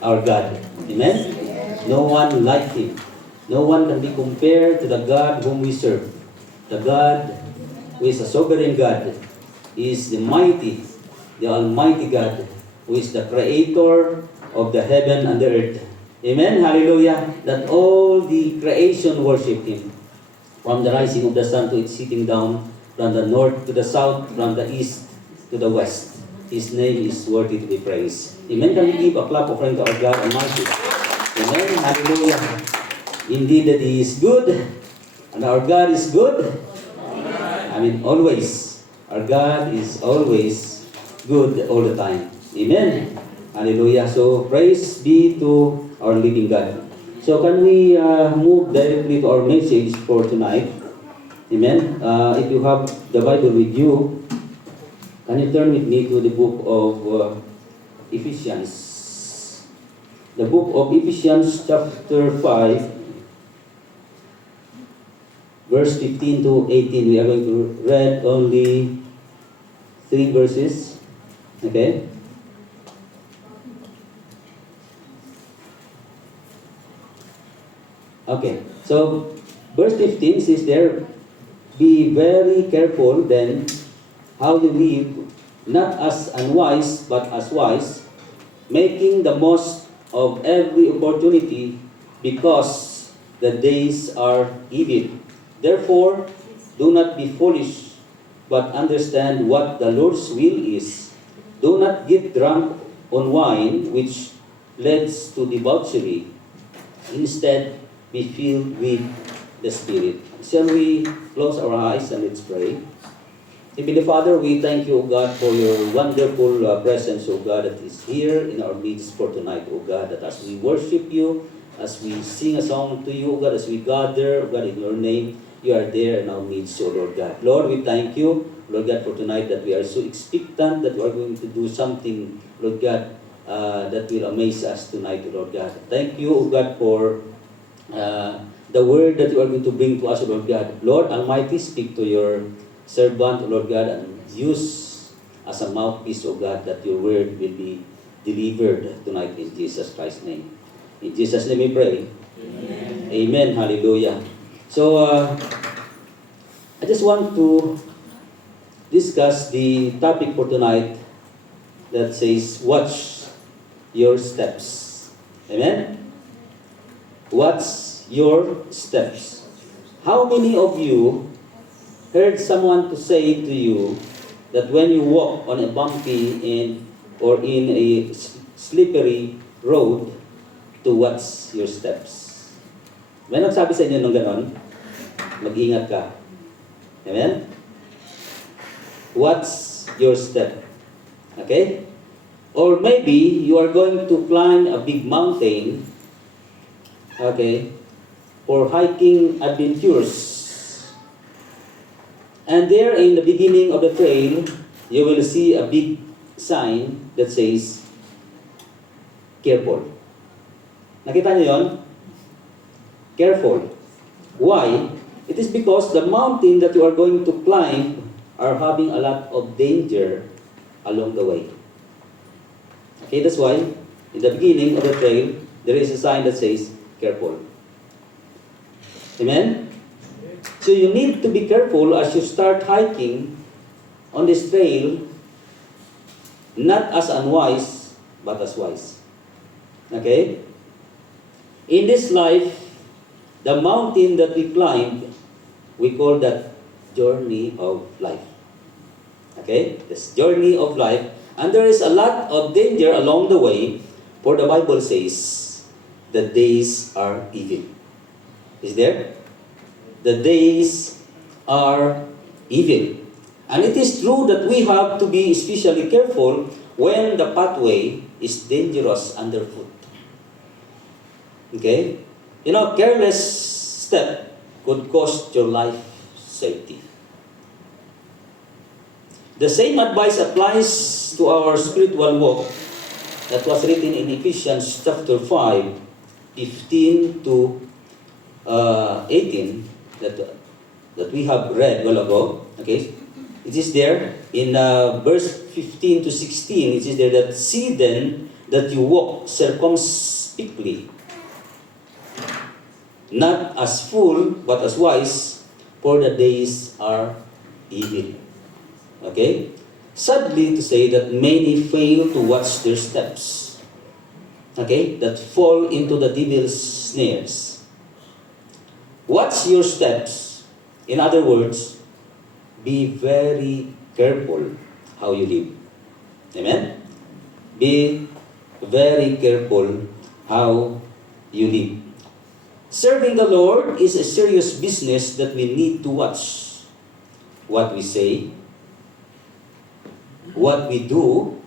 our God. Amen? No one like Him. No one can be compared to the God whom we serve. The God who is a sovereign God. He is the mighty, the Almighty God, who is the creator of the heaven and the earth. Amen? Hallelujah. That all the creation worship Him. From the rising of the sun to its setting down, from the north to the south, from the east to the west. His name is worthy to be praised. Amen. Can we give a clap offering to our God Almighty? Amen. Hallelujah. Indeed that He is good, and our God is good. I mean, always. Our God is always good all the time. Amen. Hallelujah. So, praise be to our living God. So, can we move directly to our message for tonight? Amen. If you have the Bible with you, can you turn with me to the book of Ephesians? The book of Ephesians chapter 5, verse 15 to 18. We are going to read only 3 verses. Okay? Okay. So, verse 15 says there, be very careful then how you live, not as unwise, but as wise, making the most of every opportunity, because the days are evil. Therefore, do not be foolish, but understand what the Lord's will is. Do not get drunk on wine, which leads to debauchery. Instead, be filled with the Spirit. Shall we close our eyes and let's pray? Heavenly Father, we thank you, O God, for your wonderful presence, O God, that is here in our midst for tonight, O God, that as we worship you, as we sing a song to you, O God, as we gather, O God, in your name, you are there in our midst, O Lord God. Lord, we thank you, Lord God, for tonight that we are so expectant that you are going to do something, Lord God, that will amaze us tonight, O Lord God. Thank you, O God, for the word that you are going to bring to us, O Lord God. Lord Almighty, speak to your servant, O Lord God, and use as a mouthpiece, O God, that your word will be delivered tonight in Jesus Christ's name. In Jesus' name we pray. Amen. Amen. Hallelujah. So, I just want to discuss the topic for tonight that says, watch your steps. Amen? Watch your steps. How many of you heard someone to say to you that when you walk on a bumpy or in a slippery road, to watch your steps? May nagsabi sa inyo ng ganon? Mag-ingat ka. Amen? Watch your step. Okay? Or maybe you are going to climb a big mountain, okay, for hiking adventures. And there in the beginning of the trail, you will see a big sign that says, careful. Nakita niyo yon? Careful. Why? It is because the mountain that you are going to climb are having a lot of danger along the way. Okay, that's why in the beginning of the trail, there is a sign that says, careful. Amen? So you need to be careful as you start hiking on this trail, not as unwise, but as wise. Okay? In this life, the mountain that we climbed, we call that journey of life. Okay? This journey of life. And there is a lot of danger along the way, for the Bible says, the days are evil. Is there? The days are evil. And it is true that we have to be especially careful when the pathway is dangerous underfoot. Okay? You know, careless step could cost your life safety. The same advice applies to our spiritual walk that was written in Ephesians chapter 5, 15 to 18, that we have read well ago. Okay? It is there in verse 15 to 16. It is there that, see then that you walk circumspectly, not as fool, but as wise, for the days are evil. Okay? Sadly to say that many fail to watch their steps. Okay? That fall into the devil's snares. Watch your steps. In other words, be very careful how you live. Amen? Be very careful how you live. Serving the Lord is a serious business that we need to watch what we say, what we do,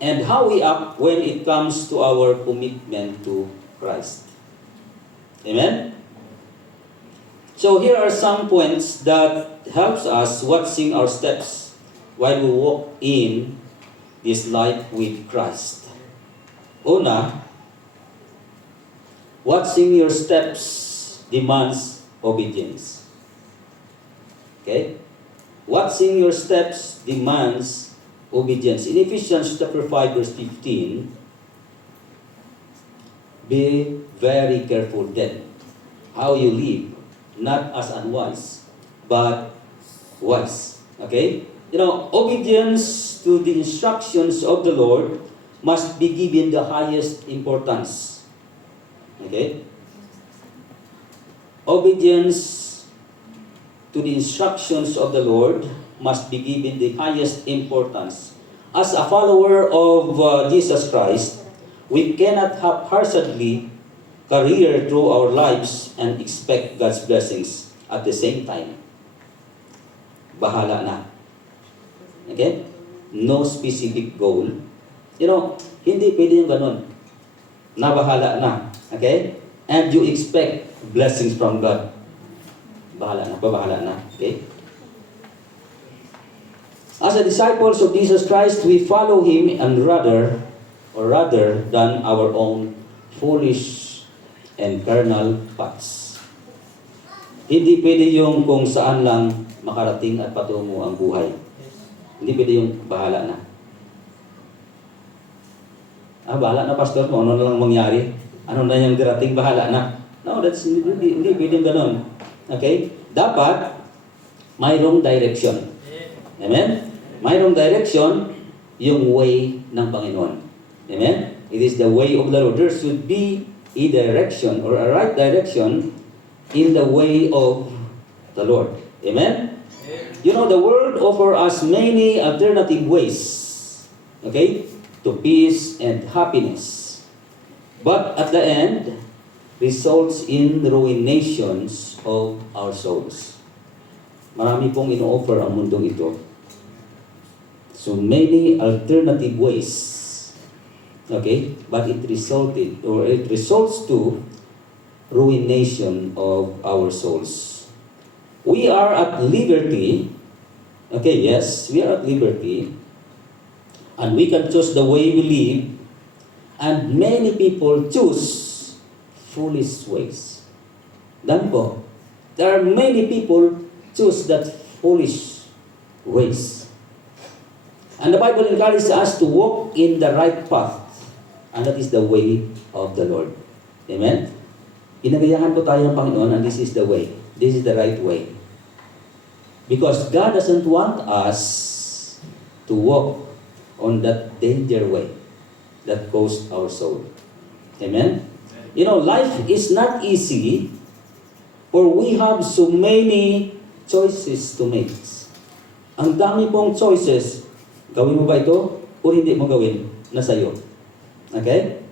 and how we act when it comes to our commitment to Christ. Amen? So here are some points that helps us watching our steps while we walk in this life with Christ. Una, watching your steps demands obedience. Okay? Watching your steps demands obedience. In Ephesians chapter 5 verse 15, be very careful then how you live, not as unwise, but wise. Okay? You know, obedience to the instructions of the Lord must be given the highest importance. Okay? Obedience to the instructions of the Lord must be given the highest importance. As a follower of Jesus Christ, we cannot haphazardly career through our lives and expect God's blessings at the same time. Bahala na. Okay? No specific goal. You know, hindi pwede yung ganun. Nabahala na. Okay? And you expect blessings from God. Bahala na, babahala na. Okay? As a disciples of Jesus Christ, we follow Him and rather than our own foolish and carnal paths. Hindi pwede yung kung saan lang makarating at patungo ang buhay. Hindi pwede yung bahala na. Bahala na, pastor mo. Ano na lang mangyari? Ano na yung darating? Bahala na. No, hindi pwede yung ganun. Okay? Dapat, mayroong direction. Amen? Mayroong direction, yung way ng Panginoon. Amen? It is the way of the Lord. There should be a direction or a right direction in the way of the Lord. Amen? You know, the world offers us many alternative ways, okay, to peace and happiness. But at the end, results in ruinations of our souls. Marami pong ino-offer ang mundong ito. So many alternative ways. Okay? But it results to ruination of our souls. We are at liberty. Okay, yes, we are at liberty. And we can choose the way we live. And many people choose foolish ways. Dami po. There are many people choose that foolish ways. And the Bible encourages us to walk in the right path. And that is the way of the Lord. Amen? Pinagayahan po tayo ng Panginoon and this is the way. This is the right way. Because God doesn't want us to walk on that danger way that costs our soul. Amen? You know, life is not easy for we have so many choices to make. Ang dami pong choices. Gawin mo ba ito o hindi mo gawin? Nasa iyo. Okay?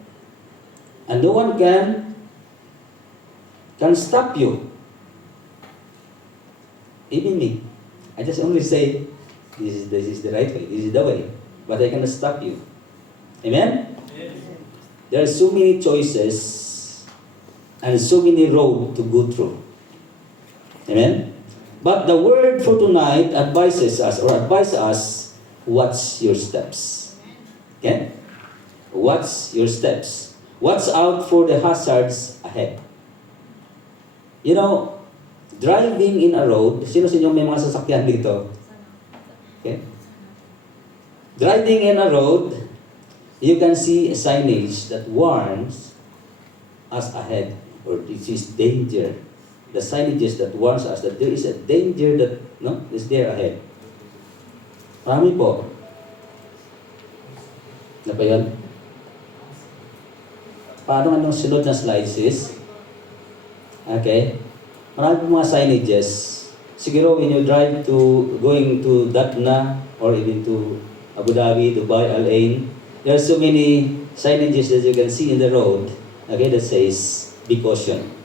And no one can stop you. Even me. I just only say, this is the right way. This is the way. But I cannot stop you. Amen? Yes. There are so many choices and so many roads to go through. Amen? But the word for tonight advises us, watch your steps. Okay? Watch your steps. Watch out for the hazards ahead. You know, driving in a road, sino sa inyo may mga sasakyan dito? Okay? Driving in a road, you can see a signage that warns us ahead, or this is danger. The signages that warns us that there is a danger that is there ahead. Marami po. Ano pa yun? Paano anong sunod na slides is? Okay. Marami po mga signages. Siguro when you drive going to Datna or even to Abu Dhabi, Dubai, Al Ain, there are so many signages that you can see in the road, okay, that says, be caution.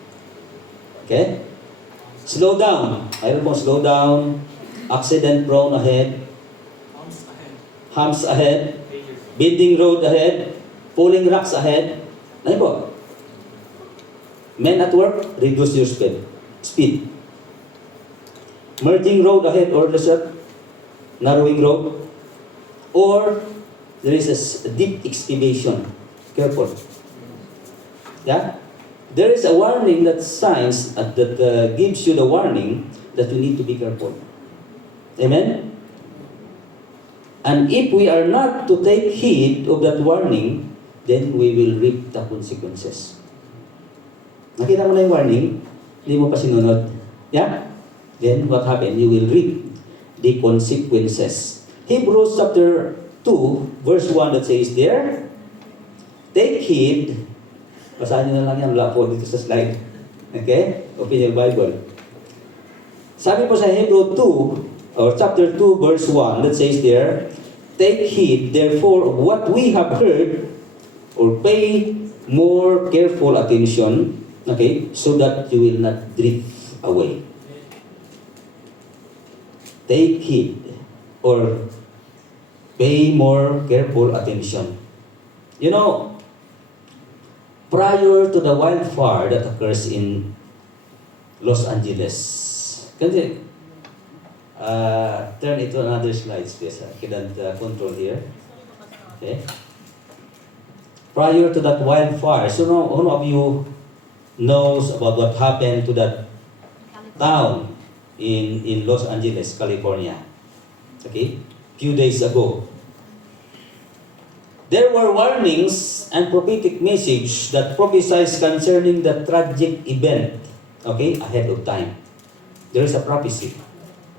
Okay? Slow down. Mayroon pong slow down, accident prone ahead, humps ahead, bending road ahead, pulling rocks ahead. Ano po? Men at work, reduce your speed. Merging road ahead or desert, narrowing road, or there is a deep excavation. Careful. Yeah? There is a warning that signs that gives you the warning that you need to be careful. Amen? And if we are not to take heed of that warning, then we will reap the consequences. Nakita mo na yung warning, hindi mo pa sinunod. Yeah? Then what happened? You will reap the consequences. Hebrews chapter 2, verse 1 that says there, take heed. Basahin nyo na lang yan, wala po dito sa slide. Okay? Open your Bible. Sabi po sa Hebrews 2, or chapter 2, verse 1, that says there, take heed, therefore, of what we have heard, or pay more careful attention, okay, so that you will not drift away. Take heed, or pay more careful attention. You know, prior to the wildfire that occurs in Los Angeles, can you turn it to another slide, please? I cannot control here. Okay. Prior to that wildfire, so who of you knows about what happened to that town in Los Angeles, California? Okay, few days ago. There were warnings and prophetic message that prophesied concerning the tragic event, okay, ahead of time. There is a prophecy.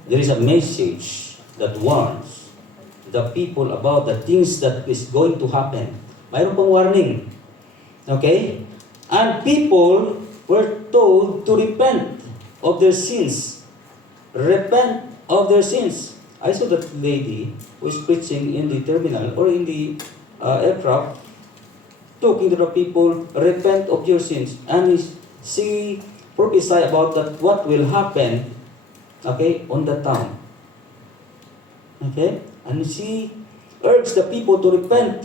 There is a message that warns the people about the things that is going to happen. Mayroon pong warning. Okay? And people were told to repent of their sins. Repent of their sins. I saw that lady who is preaching in the terminal or in the aircraft, talking to the people, repent of your sins. And she prophesied about that what will happen, okay, on the town. Okay? And she urged the people to repent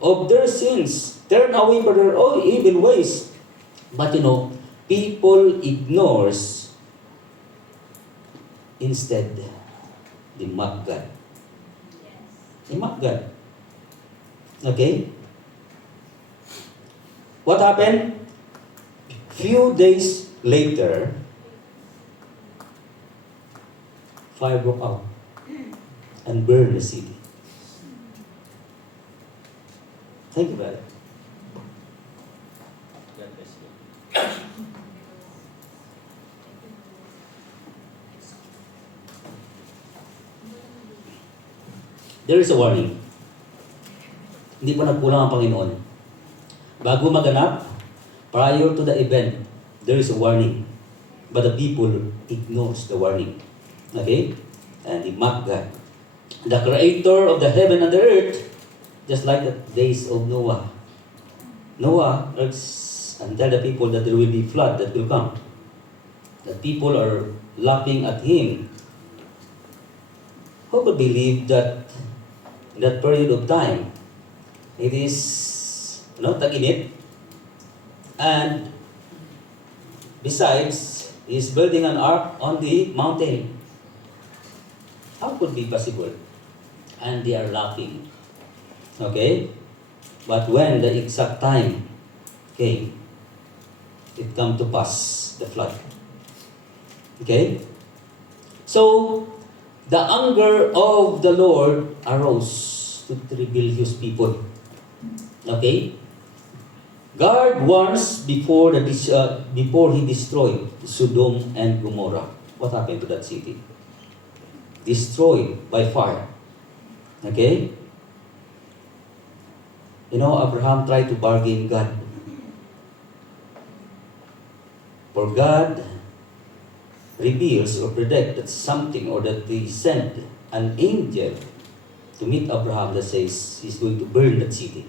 of their sins, turn away from their own evil ways. But people ignores, instead they mock God. They mock God. Okay? What happened? Few days later, fire broke out and burned the city. Thank you, brother. God bless you. There is a warning. Hindi po nagkulang ang Panginoon. Bago maganap, prior to the event, there is a warning. But the people ignores the warning. Okay? And they mock God. The Creator of the heaven and the earth, just like the days of Noah. Noah urged and tell the people that there will be flood that will come. The people are laughing at him. Who could believe that in that period of time, it is tag-init, and besides, he is building an ark on the mountain. How could be possible? And they are laughing. Okay? But when the exact time came, it come to pass, the flood. Okay? So, the anger of the Lord arose to rebellious people. Okay? God warns before before he destroyed Sodom and Gomorrah. What happened to that city? Destroyed by fire. Okay? You know, Abraham tried to bargain God. For God reveals or predicts that something, or that he sent an angel to meet Abraham that says he's going to burn that city.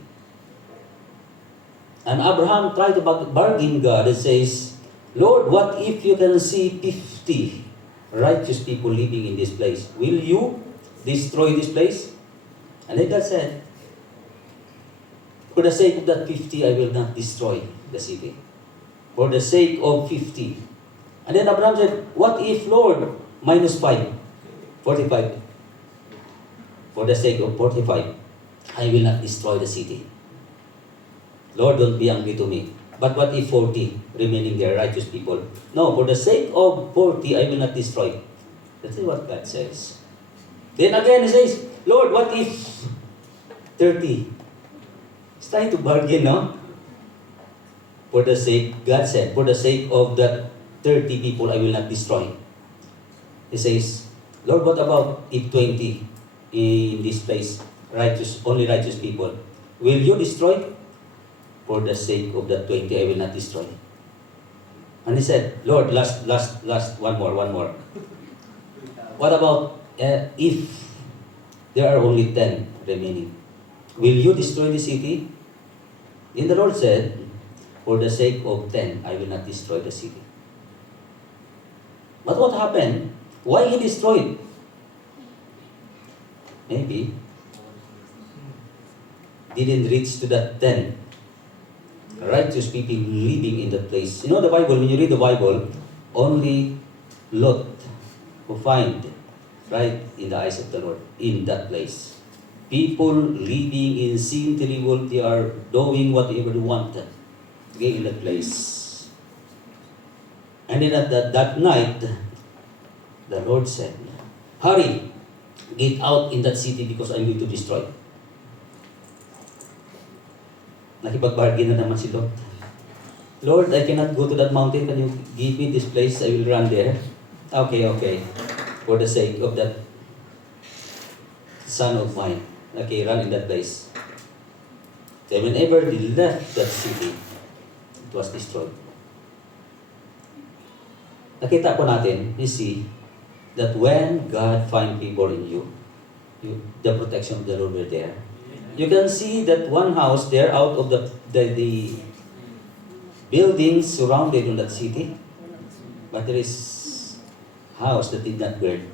And Abraham tried to bargain God and says, Lord, what if you can see 50 righteous people living in this place? Will you destroy this place? And then God said, for the sake of that 50, I will not destroy the city. For the sake of 50. And then Abraham said, what if, Lord, minus 5, 45. For the sake of 45, I will not destroy the city. Lord, don't be angry to me. But what if 40 remaining there, righteous people? No, for the sake of 40, I will not destroy. That's what God says. Then again, he says, Lord, what if 30? He's trying to bargain, no? For the sake, God said, for the sake of that 30 people, I will not destroy. He says, Lord, what about if 20 in this place, only righteous people? Will you destroy? For the sake of that 20, I will not destroy. And he said, Lord, last, one more. What about if there are only 10 remaining? Will you destroy the city? Then the Lord said, for the sake of 10, I will not destroy the city. But what happened? Why he destroyed? Maybe didn't reach to that 10 righteous people living in that place. You know the Bible, when you read the Bible, only Lot who find right in the eyes of the Lord in that place. People living in sin, terrible, they are doing whatever they want in that place. And then at that night, the Lord said, hurry, get out in that city because I'm going to destroy. Nakipag-bargain na naman si Lot. Lord, I cannot go to that mountain. Can you give me this place? I will run there. Okay. For the sake of that son of mine. Okay, run in that place. So whenever they left that city, it was destroyed. Nakita po natin, you see, that when God find people in you, the protection of the Lord will there. You can see that one house there out of the buildings surrounded in that city, but there is house that did not burn.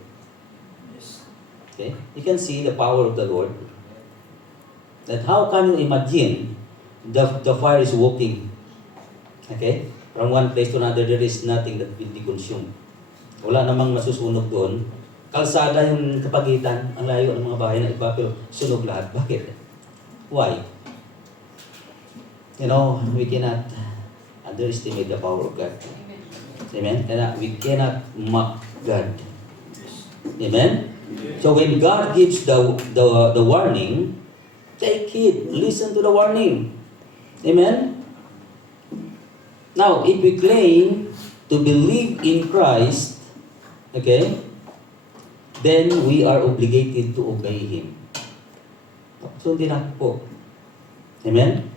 Okay, you can see the power of the Lord. That how can you imagine the fire is walking? Okay, from one place to another, there is nothing that will be consumed. Wala namang masusunog doon. Kalsada yung kapagitan, ang layo ng mga bahay ng iba, pero sunog lahat. Bakit? Why? You know, we cannot underestimate the power of God. Amen? We cannot mock God. Amen? So when God gives the warning, take heed, listen to the warning. Amen? Now, if we claim to believe in Christ, okay, then we are obligated to obey Him. So, hindi na po. Amen?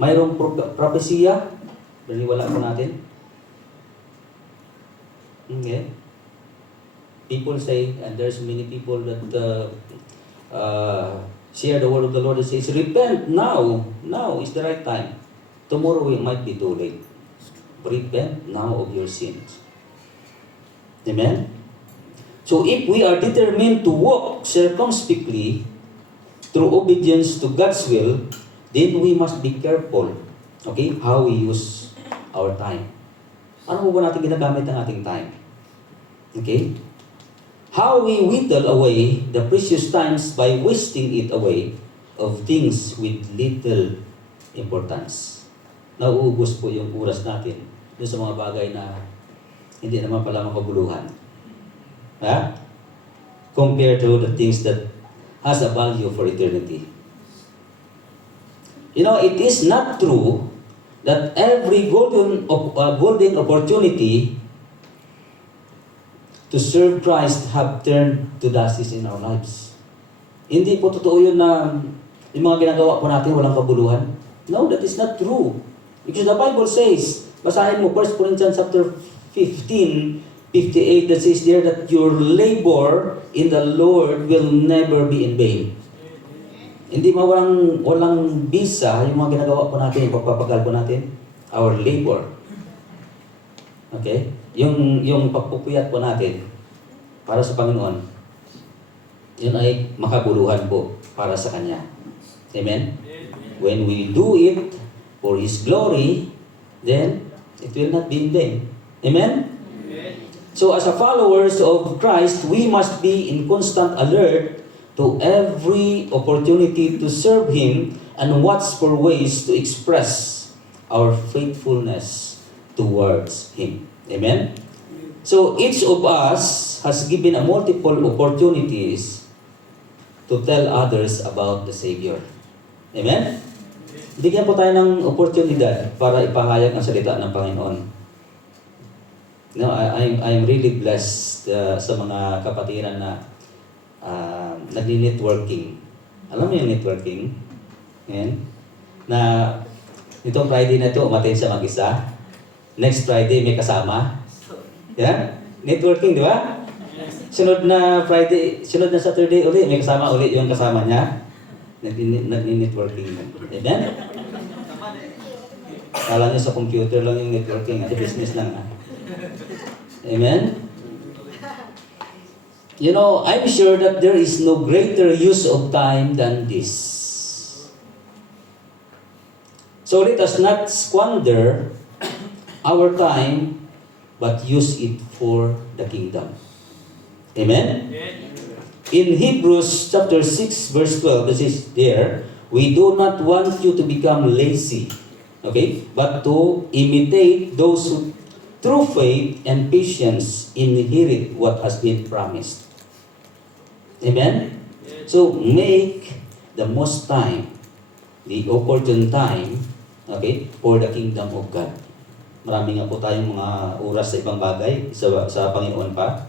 Mayroong propesya, baliwala po natin. Okay? People say, and there's many people that share the word of the Lord and says, repent now. Now is the right time. Tomorrow it might be too late. Repent now of your sins. Amen? So if we are determined to walk circumspectly through obedience to God's will, then we must be careful, okay, how we use our time. Ano ba natin ginagamit ang ating time? Okay? How we whittle away the precious times by wasting it away of things with little importance. Nauubos po yung oras natin doon sa mga bagay na hindi naman pala makabuluhan. Ha? Compared to the things that has a value for eternity. It is not true that every golden opportunity to serve Christ have turned to dust in our lives. Hindi po totoo yun na yung mga ginagawa po natin walang kabuluhan. No, that is not true. Because the Bible says, basahin mo 1 Corinthians chapter 15:58, that says there that your labor in the Lord will never be in vain. Hindi walang bisa yung mga ginagawa po natin, yung pagpapagal po natin, our labor. Okay? Yung pagpupuyat po natin para sa Panginoon, yun ay makabuluhan po para sa Kanya. Amen? When we do it for His glory, then it will not be in vain. Amen? So as a followers of Christ, we must be in constant alert to every opportunity to serve Him and watch for ways to express our faithfulness towards Him. Amen? So each of us has given a multiple opportunities to tell others about the Savior. Amen? Bigyan po tayo ng oportunidad para ipahayag ang salita ng Panginoon. I'm really blessed sa mga kapatiran na nagni-networking. Alam mo yung networking? Ayan. Na itong Friday na ito, umatin siya mag-isa. Next Friday, may kasama. Yan. Networking, di ba? Sunod na Saturday uli, may kasama uli yung kasama niya. Nagni-networking. Amen? Kala niyo sa computer lang yung networking, at business lang. Amen? I'm sure that there is no greater use of time than this. So let us not squander our time, but use it for the kingdom. Amen? In Hebrews chapter 6 verse 12, this is there, we do not want you to become lazy, okay? But to imitate those who through faith and patience inherit what has been promised. Amen? So make the most time, the opportune time, okay, for the kingdom of God. Marami nga po tayong mga oras sa ibang bagay, sa Panginoon pa.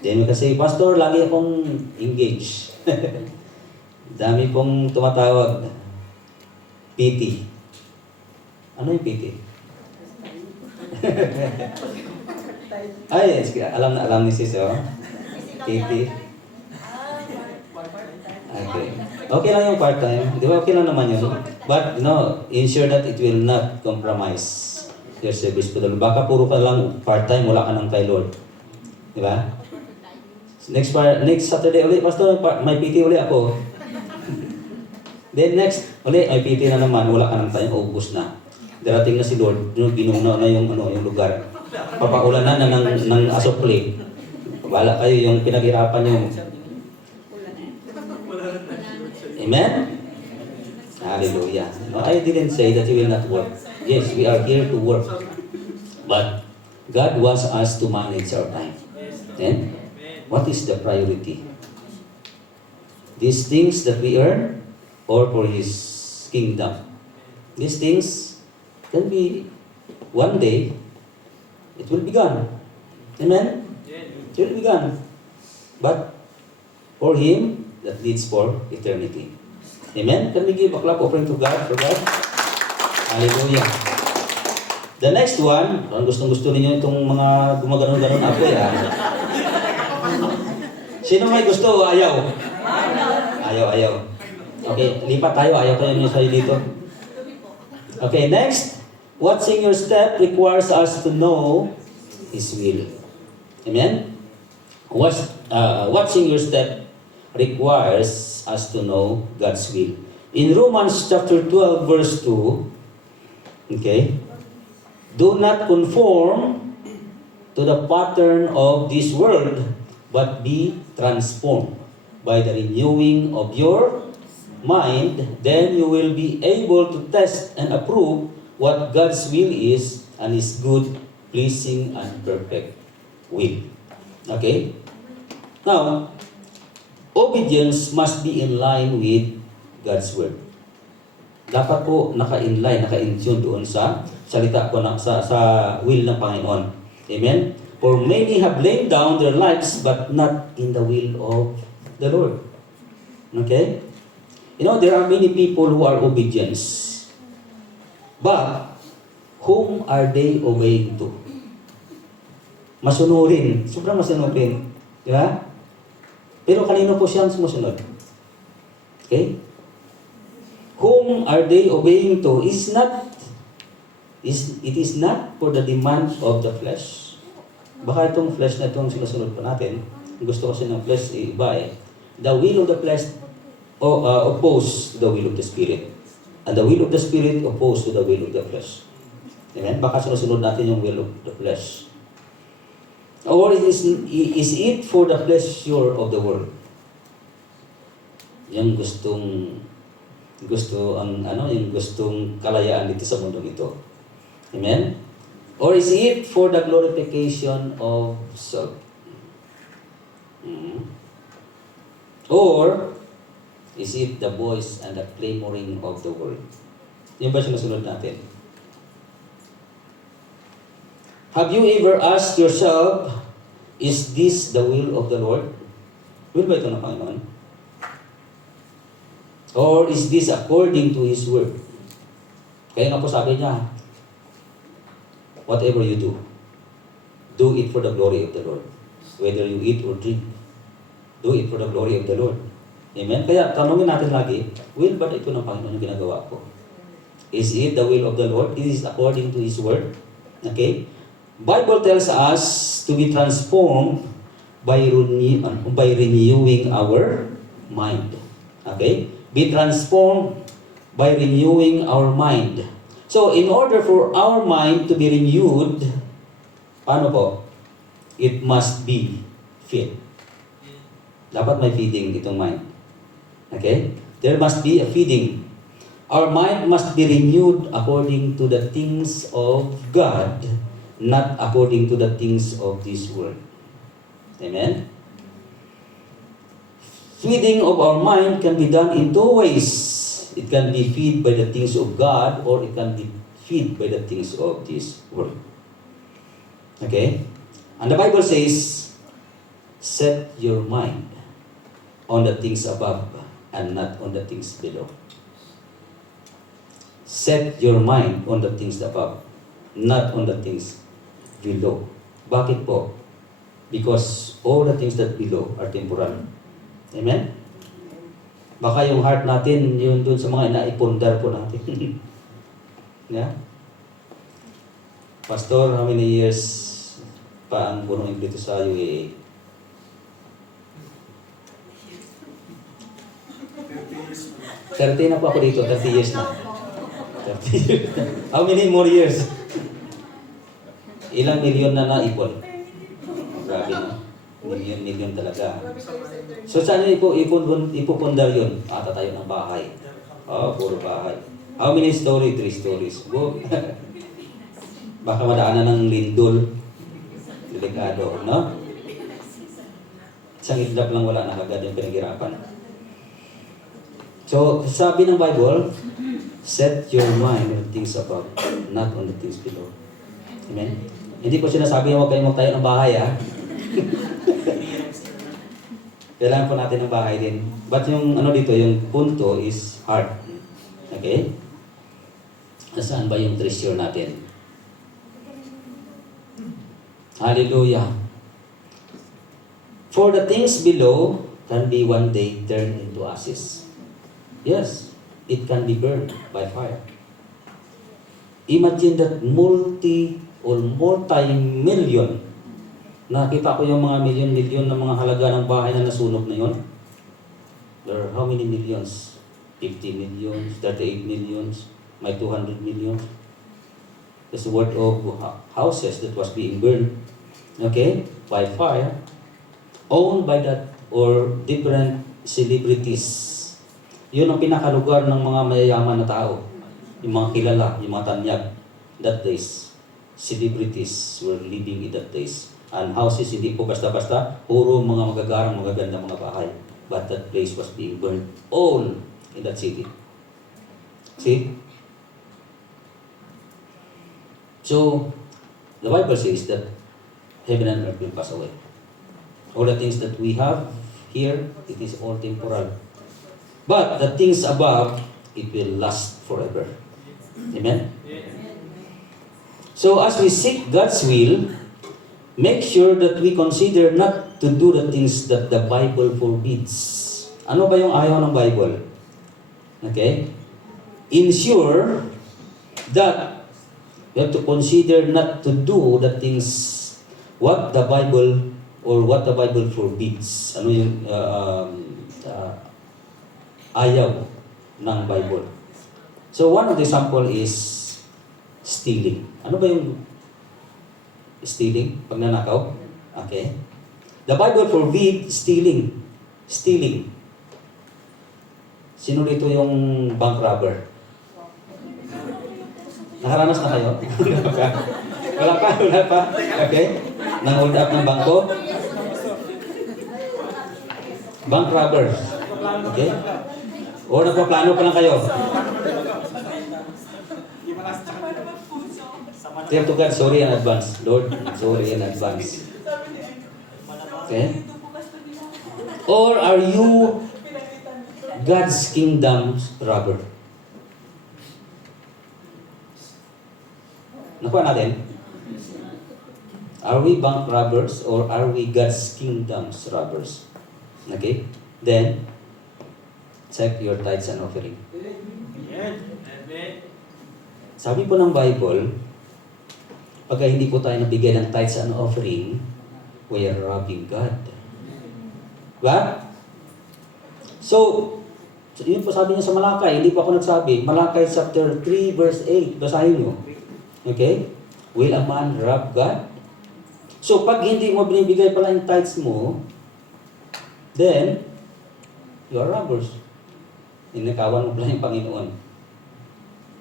Then kasi, Pastor, lagi akong engaged. Dami pong tumatawag. PT. Ano yung PT? Ay, alam ni sis, oh. PT. Okay. Okay lang yung part-time. Di ba, okay lang naman yun. But, ensure that it will not compromise your service to the Lord. Baka puro ka lang part-time, wala ka ng kay Lord. Di ba? Next Saturday ulit, Pastor, may PT ulit ako. Then next, ulit, may PT na naman, wala ka ng time, ubus na. Darating na si Lord, ginunaw na yung lugar. Papaulan na ng asukli. Wala kayo yung pinaghirapan nyo. Amen? Hallelujah. No, I didn't say that you will not work. Yes, we are here to work. But God wants us to manage our time. Then, what is the priority? These things that we earn or for His kingdom? These things can be one day, it will be gone. Amen? It will be gone. But for Him, that leads for eternity. Amen? Can we give a clap offering to God for that? Hallelujah. The next one, kung gustong-gusto ninyo itong mga gumaganon-ganon ako yan. Sino may gusto o ayaw? Ayaw. Okay, lipat tayo. Ayaw tayo nyo sa'yo dito. Okay, next. Watching your step requires us to know His will. Amen? Watching your step requires us to know God's will. In Romans chapter 12 verse 2, okay, do not conform to the pattern of this world, but be transformed by the renewing of your mind. Then you will be able to test and approve what God's will is and His good, pleasing, and perfect will. Okay? Now, obedience must be in line with God's word. dapat po naka-inline, naka-in-tune doon sa salita po sa will ng Panginoon. Amen? For many have laid down their lives but not in the will of the Lord. Okay? You know, there are many people who are obedient. But, whom are they obeying to? Masunurin. Sobrang masunurin. Di ba? Pero kanino po siyang sumusunod? Okay? Whom are they obeying to it is not for the demand of the flesh. Baka itong flesh na itong sinusunod po natin, gusto kasi ng flesh iba eh. The will of the flesh opposed to the will of the Spirit. And the will of the Spirit opposed to the will of the flesh. Amen? Baka sinusunod natin yung will of the flesh. Or is it for the pleasure of the world? Yung gustong kalayaan dito sa mundo ito. Amen? Or is it for the glorification of self? Or is it the voice and the clamoring of the world? Yung ba sinusunod natin? Have you ever asked yourself, is this the will of the Lord? Will ba ito ng Panginoon? Or is this according to His word? Kaya nga po sabi niya, whatever you do it for the glory of the Lord. Whether you eat or drink, do it for the glory of the Lord. Amen? Kaya tanongin natin lagi, will ba ito ng Panginoon yung ginagawa ko? Is it the will of the Lord? Is it according to His word? Okay? Bible tells us to be transformed by renewing our mind. Okay? Be transformed by renewing our mind. So, in order for our mind to be renewed, paano po? It must be fed. Dapat may feeding itong mind. Okay? There must be a feeding. Our mind must be renewed according to the things of God, not according to the things of this world. Amen? Feeding of our mind can be done in two ways. It can be fed by the things of God, or it can be fed by the things of this world. Okay? And the Bible says, set your mind on the things above and not on the things below. Set your mind on the things above, not on the things below. Bakit po? Because all the things that below are temporal. Amen? Baka yung heart natin, yun dun sa mga inaipundar po natin. Yeah? Pastor, how many years pa ang punong dito sa UAA? 30 na po ako dito, 30 years na. 30 years na. How many more years? Ilang milyon na naipon? Grabe na. Milyon talaga. So saan yung ipupundar yun? Tayo ng bahay. Puro bahay. How many stories? 3 stories. Baka madaanan ng lindol. Delikado, no? Isang itlap lang wala na kagad yung pinaghirapan. So, sabi ng Bible, set your mind on things above, not on the things below. Amen? Hindi ko sinasabi huwag kayong magtayo ng bahay, ha? Kailangan po natin ng bahay din. But yung dito, yung punto is heart. Okay? Nasaan ba yung treasure natin? Hallelujah. For the things below can be one day turned into ashes. Yes, it can be burned by fire. Imagine that multi-million. Nakita ko yung mga milyon-milyon na mga halaga ng bahay na nasunog na yun. There are how many millions? 50 millions, 38 millions, may 200 millions. That's the word of houses that was being burned. Okay? By fire. Owned by that or different celebrities. Yun ang pinakalugar ng mga mayayaman na tao. Yung mga kilala, yung mga tanyag. That days, celebrities were living in that days. And houses, hindi po basta-basta, puro mga magagarang, magagandang mga bahay. But that place was being burned all in that city. See? So, the Bible says that heaven and earth will pass away. All the things that we have here, it is all temporal. But the things above, it will last forever. Amen? So as we seek God's will, make sure that we consider not to do the things that the Bible forbids. Ano ba yung ayaw ng Bible? Okay? Ensure that you have to consider not to do the things what the Bible or what the Bible forbids. Ano yung ayaw ng Bible. So one of the example is stealing. Ano ba yung stealing? Pagnanakaw? Okay. The Bible forbids stealing. Stealing. Sino dito yung bank robber? Nakaranas na kayo? Wala pa? Wala pa? Okay. Nang-hold up ng bangko? Bank robbers. Okay. O nagpaplano pa lang kayo? Tell to God, sorry in advance. Lord, sorry in advance. Okay? Or are you God's kingdom's robber? Nakuha natin? Are we bank robbers or are we God's kingdom's robbers? Okay? Then, check your tithes and offering. Sabi po ng Bible, pagka hindi po tayo nabigay ng tithes and offering, we are robbing God. Diba? So yun po sabi niya sa Malakay, hindi po ako nagsabi. Malakay chapter 3 verse 8, basahin nyo. Okay? Will a man rob God? So pag hindi mo binibigay pala yung tithes mo, then, you are robbers. Inakawan mo pala yung Panginoon.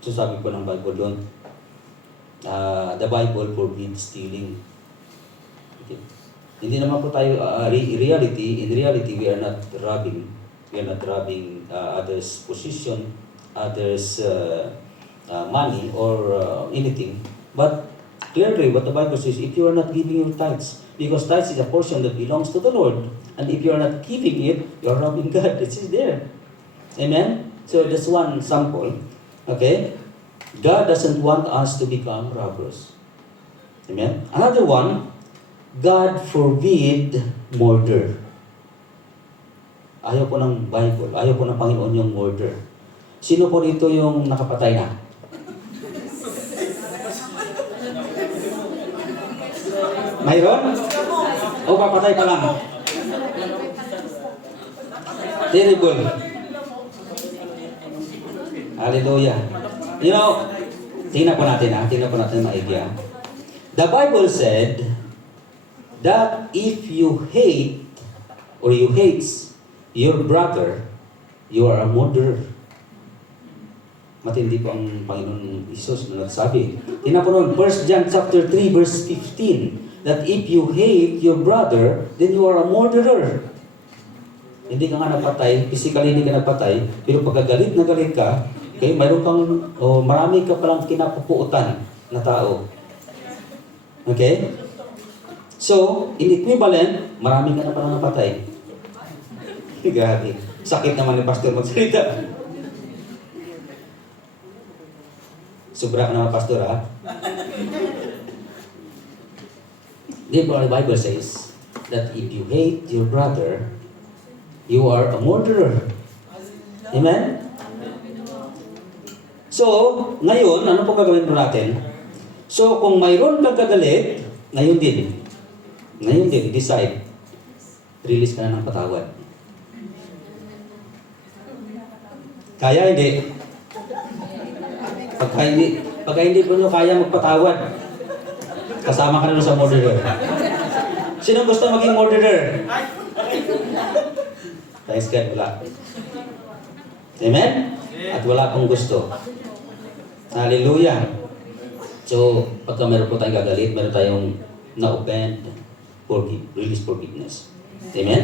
So sabi po ng Bible doon, the Bible forbids stealing. Okay. Hindi naman po tayo, in reality, we are not robbing. We are not robbing others' position, others' money, or anything. But clearly, what the Bible says, if you are not giving your tithes, because tithes is a portion that belongs to the Lord, and if you are not giving it, you are robbing God. It is there. Amen? So that's one sample. Okay? God doesn't want us to become robbers. Amen? Another one, God forbid murder. Ayaw po ng Bible, ayaw po ng Panginoon yung murder. Sino po dito yung nakapatay na? Mayroon? O papatay pa lang? Terrible. Hallelujah. You know, tingnan po natin maigi. The Bible said that if you hate or you hates your brother, you are a murderer. Matindi po ang Panginoon Isus na nagsabi. Tingnan po noon, 1 John chapter 3 verse 15, that if you hate your brother, then you are a murderer. Hindi ka nga napatay, physically hindi ka napatay, pero pagkagalit na galit ka, okay, mayroon kang, marami ka palang kinapupuutan na tao. Okay? So, in equivalent, marami ka na palang napatay. Grabe. Sakit naman ni Pastor magsalita. Sobra ka naman, Pastor, ha? The Bible says that if you hate your brother, you are a murderer. Amen? So, ngayon, ano po gagawin po natin? So, kung mayroon kang kagalit, ngayon din, decide. Release ka na ng patawad. Kaya hindi? Pagka hindi po nyo kaya magpatawad, kasama ka na sa murderer. Sino gusto maging murderer? Thanks God, wala. Amen? At wala akong gusto. Hallelujah. So, pagka meron po tayong gagalit, meron tayong na-offend, release forgiveness. Amen?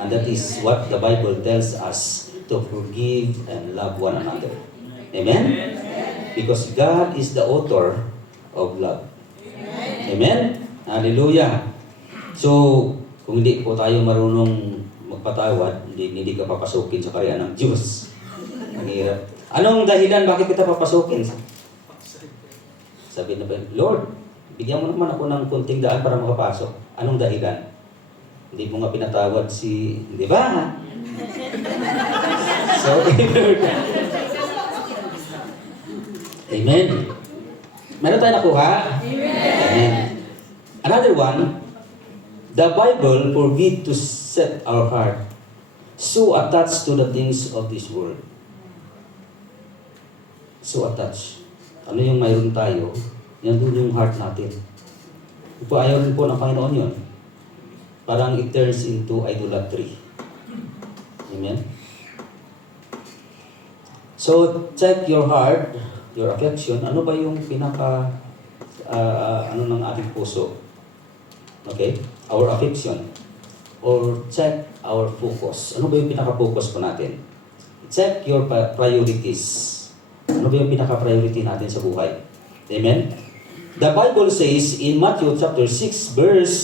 And that is what the Bible tells us, to forgive and love one another. Amen? Because God is the author of love. Amen? Hallelujah. So, kung hindi po tayo marunong magpatawad, hindi ka papasukin sa karya ng Diyos. Ang hirap. Anong dahilan bakit kita papasukin? Sabi na ba, Lord, bigyan mo naman ako ng kunting daan para makapasok. Anong dahilan? Hindi mo nga pinatawad si... Di ba? So, Lord. Amen. Meron tayo nakuha? Amen. Another one, the Bible forbid to set our heart so attached to the things of this world. So attached. Ano yung mayroon tayo, yan doon yung heart natin. Ito ayaw rin po ng Panginoon yun. Parang it turns into idolatry. Amen? So, check your heart, your affection. Ano ba yung pinaka, ano ng ating puso? Okay? Our affection. Or check our focus. Ano ba yung pinaka-focus po natin? Check your priorities. Ano ba yung pinaka-priority natin sa buhay? Amen? The Bible says in Matthew chapter 6 verse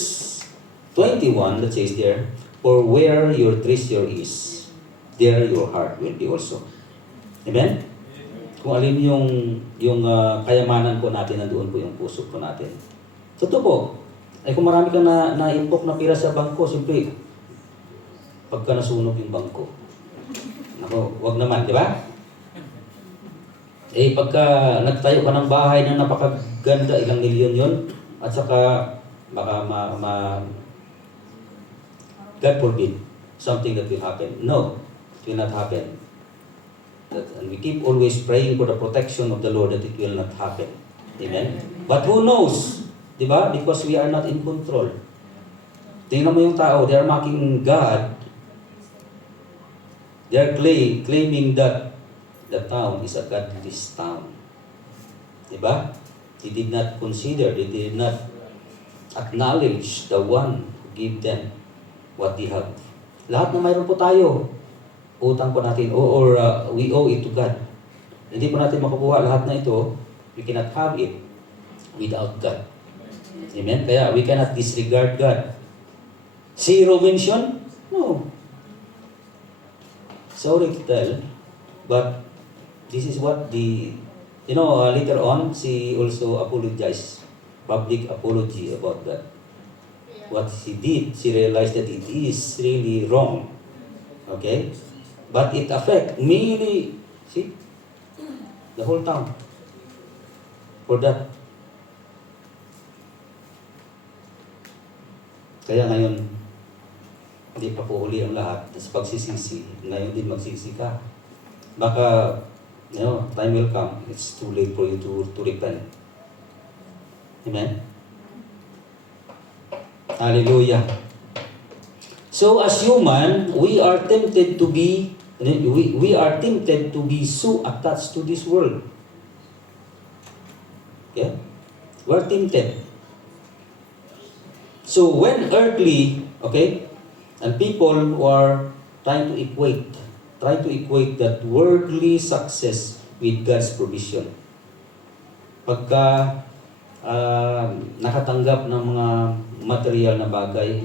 21, that says there, for where your treasure is, there your heart will be also. Amen? Kung alin yung kayamanan po natin, nandoon po yung puso po natin. Totoo po. Ay kung marami kang naimpok na pira sa bangko, siyempre, pagka nasunog yung bangko, ako, wag naman, di ba? Eh, pagka nagtayo ka ng bahay na napakaganda, ilang milyon yon, at saka baka God forbid, something that will happen. No, it will not happen. And we keep always praying for the protection of the Lord that it will not happen. Amen? But who knows? Diba? Because we are not in control. Tingnan mo yung tao, they are mocking God. They are claiming that the town is a godless town. Diba? They did not consider, they did not acknowledge the one who gave them what they have. Lahat na mayroon po tayo, utang po natin, or we owe it to God. Hindi po natin makukuha lahat na ito. We cannot have it without God. Amen? Kaya we cannot disregard God. Zero mention? No. Sorry to tell, but this is what later on, she also apologized, public apology about that. What she did, she realized that it is really wrong. Okay? But it affects merely, see, the whole town. For that. Kaya ngayon, hindi pa po uli ang lahat. Sa pagsisisi, ngayon din magsisi ka. Baka, time will come. It's too late for you to repent. Amen? Hallelujah. So as human, we are tempted to be so attached to this world. Yeah? We're tempted. So when earthly, and people who are trying to equate that worldly success with God's provision. Pagka nakatanggap ng mga material na bagay,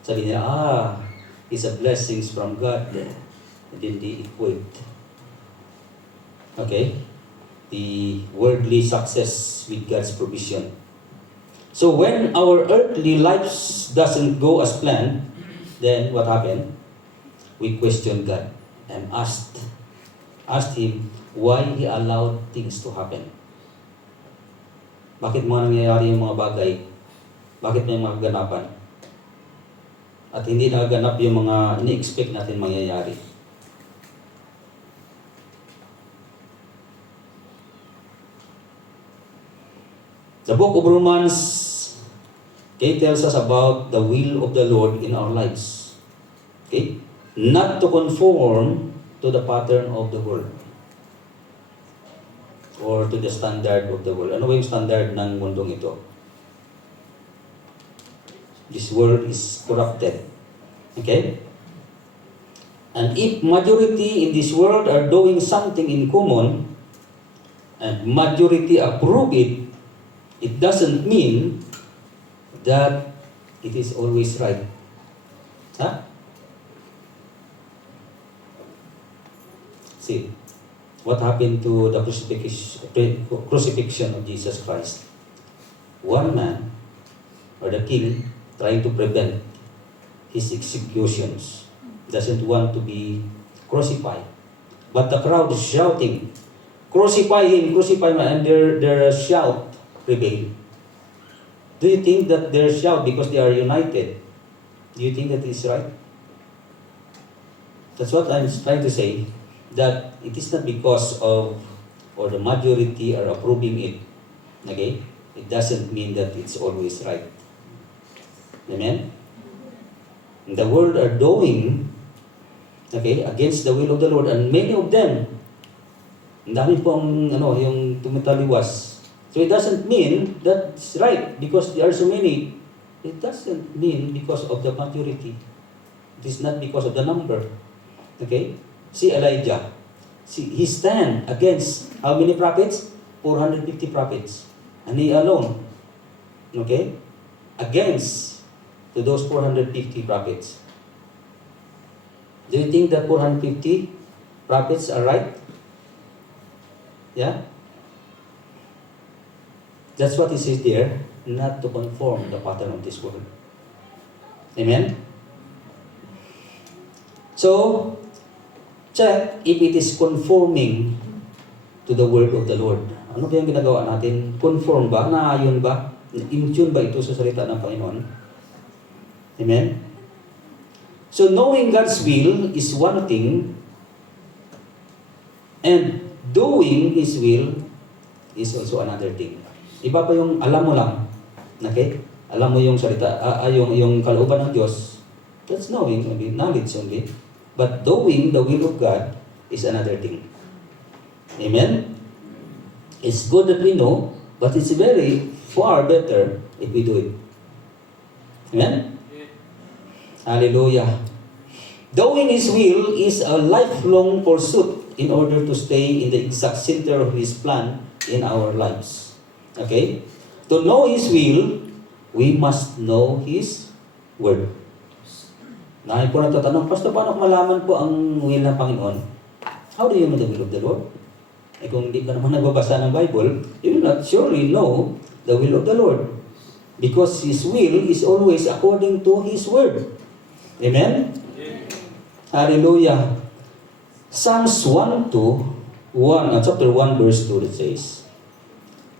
sabi nila, it's a blessings from God. And then they equate. Okay? The worldly success with God's provision. So when our earthly lives doesn't go as planned, then what happened? We question God and asked Him why He allowed things to happen. Bakit mga nangyayari yung mga bagay? Bakit may mga ganapan? At hindi nagaganap yung mga ini-expect natin mangyayari. The book of Romans tells us about the will of the Lord in our lives. Okay? Not to conform to the pattern of the world or to the standard of the world. Ano ba yung standard ng mundong ito? This world is corrupted. Okay? And if majority in this world are doing something in common, and majority approve it, it doesn't mean that it is always right. Huh? See, what happened to the crucifixion of Jesus Christ? One man, or the king, trying to prevent his executions, doesn't want to be crucified. But the crowd is shouting, crucify him, and their shout prevailed. Do you think that their shout, because they are united, do you think that is right? That's what I'm trying to say, that it is not because of, or the majority are approving it, okay? It doesn't mean that it's always right. Amen? The world are doing, okay, against the will of the Lord, and many of them, ang dami pong, yung tumitaliwas. So it doesn't mean that's right, because there are so many. It doesn't mean because of the majority. It is not because of the number. Okay? See Elijah. See, he stand against how many prophets? 450 prophets. And he alone. Okay? Against to those 450 prophets. Do you think that 450 prophets are right? Yeah? That's what it says there, not to conform the pattern of this world. Amen? So, check if it is conforming to the word of the Lord. Ano ba yung ginagawa natin? Conform ba? Naayon ba? In tune ba ito sa salita ng Panginoon? Amen? So, knowing God's will is one thing, and doing His will is also another thing. Iba pa yung alam mo lang. Okay? Alam mo yung salita, yung kalooban ng Diyos. That's knowing only, knowledge only. But doing the will of God is another thing. Amen? It's good that we know, but it's very far better if we do it. Amen? Hallelujah. Doing His will is a lifelong pursuit in order to stay in the exact center of His plan in our lives. Okay? To know His will, we must know His word. Nahin po nagtatanong, Pastor, paano malaman po ang will ng Panginoon? How do you know the will of the Lord? Eh kung hindi ka naman nagbabasa ng Bible, you will not surely know the will of the Lord. Because His will is always according to His word. Amen? Hallelujah. Psalms 1 chapter 1 verse 2 it says,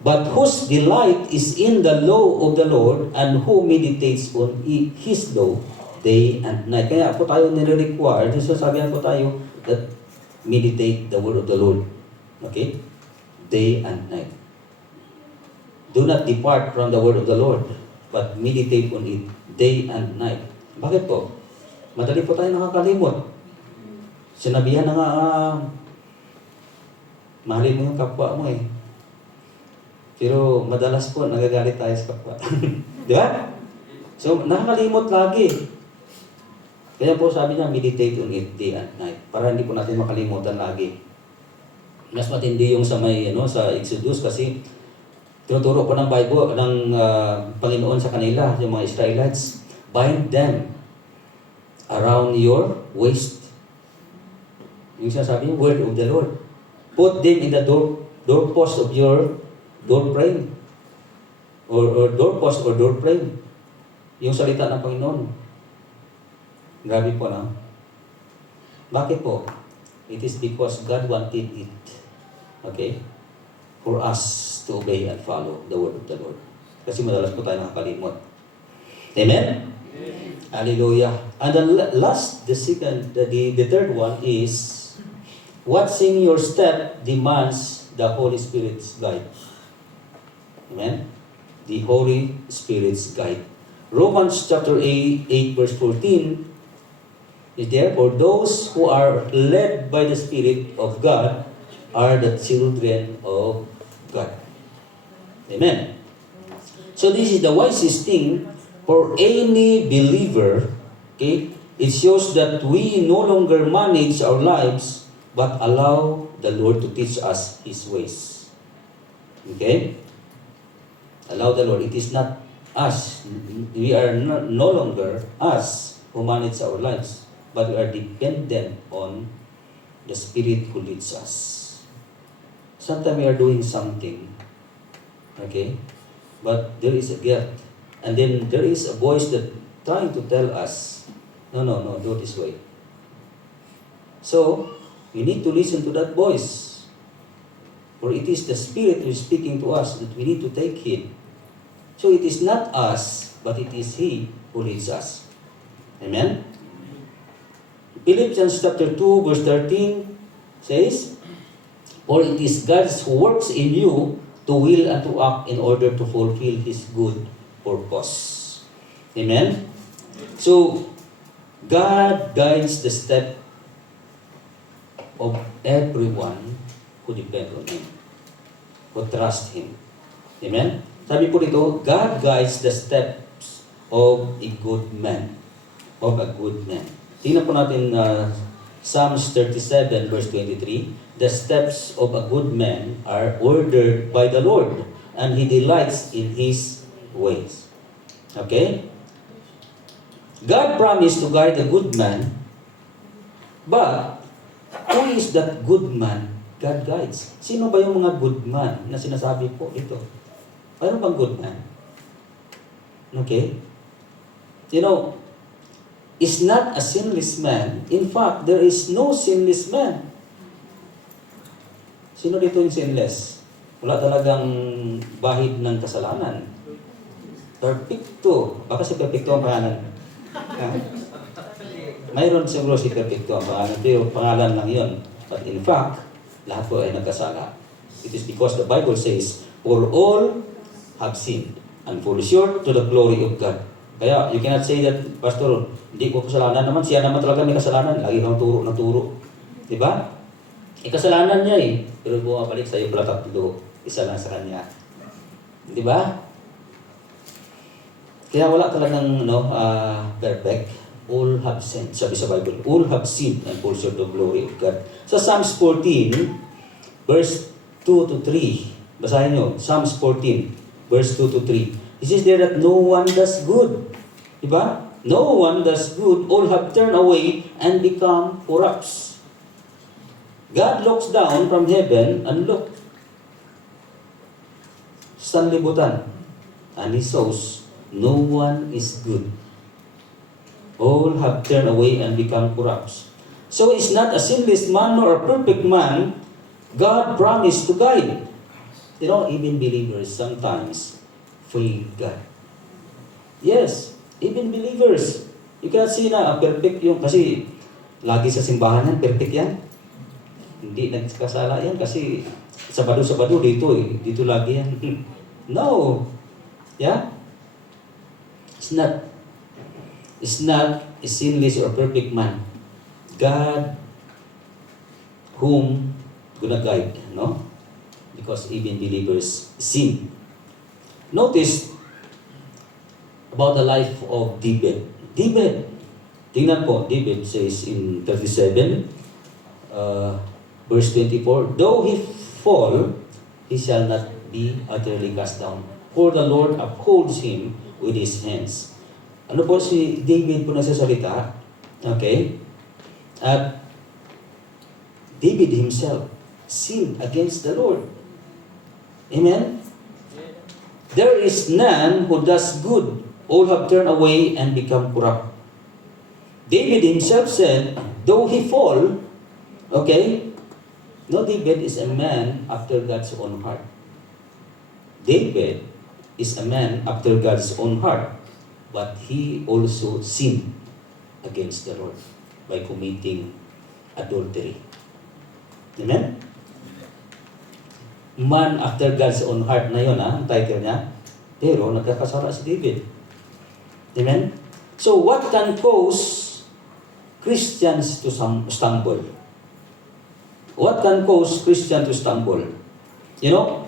but whose delight is in the law of the Lord, and who meditates on His law day and night. Kaya po tayo nire-require, sasabihan po tayo that meditate the word of the Lord. Okay? Day and night. Do not depart from the word of the Lord, but meditate on it day and night. Bakit po? Madali po tayo nakakalimot. Sinabihan na nga, mahalin mo yung kapwa mo eh. Pero madalas po, nagagalit tayo sa kapwa. Di ba? So, nakakalimot lagi. Kaya po sabi niya, meditate on it day and night. Para hindi po natin makalimutan lagi. Mas matindi yung sa may, sa Exodus kasi tinuturo po ng Bible, ng Panginoon sa kanila, yung mga Israelites, bind them around your waist. Yung sinasabi yung word of the Lord. Put them in the doorpost of your door frame. Or doorpost or door frame. Yung salita ng Panginoon. Grabe po na. Bakit po? It is because God wanted it. Okay? For us to obey and follow the word of the Lord. Kasi madalas po tayo nakakalimot. Amen? Amen. Hallelujah. And the third one is, watching your step demands the Holy Spirit's guide. Amen? The Holy Spirit's guide. Romans chapter 8 verse 14 is there, for those who are led by the Spirit of God are the children of God. Amen. So this is the wisest thing for any believer. Okay? It shows that we no longer manage our lives, but allow the Lord to teach us His ways. Okay? Allow the Lord. It is not us. We are no longer us who manage our lives, but we are dependent on the Spirit who leads us. Sometimes we are doing something, okay, but there is a guilt, and then there is a voice that trying to tell us, no, no, no, do it this way. So we need to listen to that voice, for it is the Spirit who is speaking to us that we need to take heed. So it is not us, but it is He who leads us. Amen? Philippians chapter 2 verse 13 says, "For it is God who works in you to will and to act in order to fulfill His good purpose." Amen? So, God guides the step of everyone who depend on Him, who trust Him. Amen? Sabi po dito, God guides the steps of a good man. Of a good man. Tingnan po natin Psalms 37 verse 23. The steps of a good man are ordered by the Lord, and He delights in His ways. Okay? God promised to guide a good man, but who is that good man God guides? Sino ba yung mga good man na sinasabi po ito? Ano bang good man? Okay? You know, is not a sinless man. In fact, there is no sinless man. Sino dito yung sinless? Wala talagang bahid ng kasalanan. Perfecto. Baka si Perfecto ang pangalan. Mayroon siguro si Perfecto ang pangalan, pero pangalan lang yun. But in fact, lahat po ay nagkasala. It is because the Bible says, "For all have sinned and fall short to the glory of God." Kaya, you cannot say that, Pastor, hindi ko kasalanan naman. Siya naman talaga may kasalanan. Lagi kang turo ng turo. Diba? Kasalanan niya eh. Pero bumabalik sa iyo pala tatlo. Isa lang sa kanya. Diba? Kaya wala talagang perfect. All have sinned. Sabi sa Bible, all have sinned and fall short of the glory of God. Sa Psalms 14, verse 2 to 3. Basahin nyo. Psalms 14, verse 2 to 3. It says there that no one does good. Diba? No one does good. All have turned away and become corrupts. God looks down from heaven and look sa libutan. And He saws no one is good. All have turned away and become corrupts. So it's not a sinless man nor a perfect man God promised to guide. You know, even believers sometimes fail God. Yes, even believers. You cannot say na perfect yung, kasi lagi sa simbahan yan, perfect yan. Hindi nagkasala yan kasi Sabado dito eh. Dito lagi yan. No. Yeah? It's not a sinless or perfect man. God whom gonna guide, no? Because even believers sin. Notice about the life of David. Tingnan po, David says in 37, verse 24, "Though he fall, he shall not be utterly cast down, for the Lord upholds him with His hands." Ano po si David po nagsasalita? Okay? At David himself sinned against the Lord. Amen? There is none who does good. All have turned away and become corrupt. David himself said, though he fall, okay, no, David is a man after God's own heart. David is a man after God's own heart, but he also sinned against the Lord by committing adultery. Amen? Man after God's own heart na yun, ang title niya. Pero nagkakasala si David. Amen? So what can cause Christians to stumble? What can cause Christians to stumble? You know,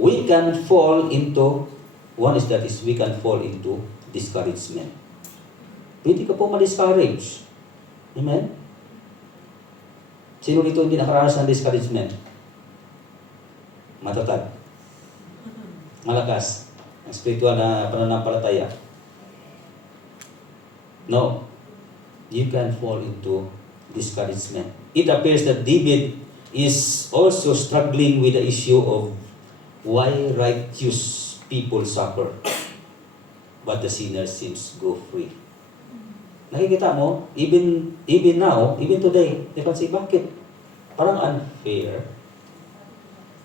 we can fall into, one is that is we can fall into discouragement. Pwede ka po ma-discourage. Amen? Sino dito hindi nakaranas ng discouragement? Matatag. malakas ang spiritual na pananampalataya. No, you can fall into discouragement. It appears that David is also struggling with the issue of why righteous people suffer, but the sinner seems go free. Nakikita mo, even now, even today, napansin, bakit? Parang unfair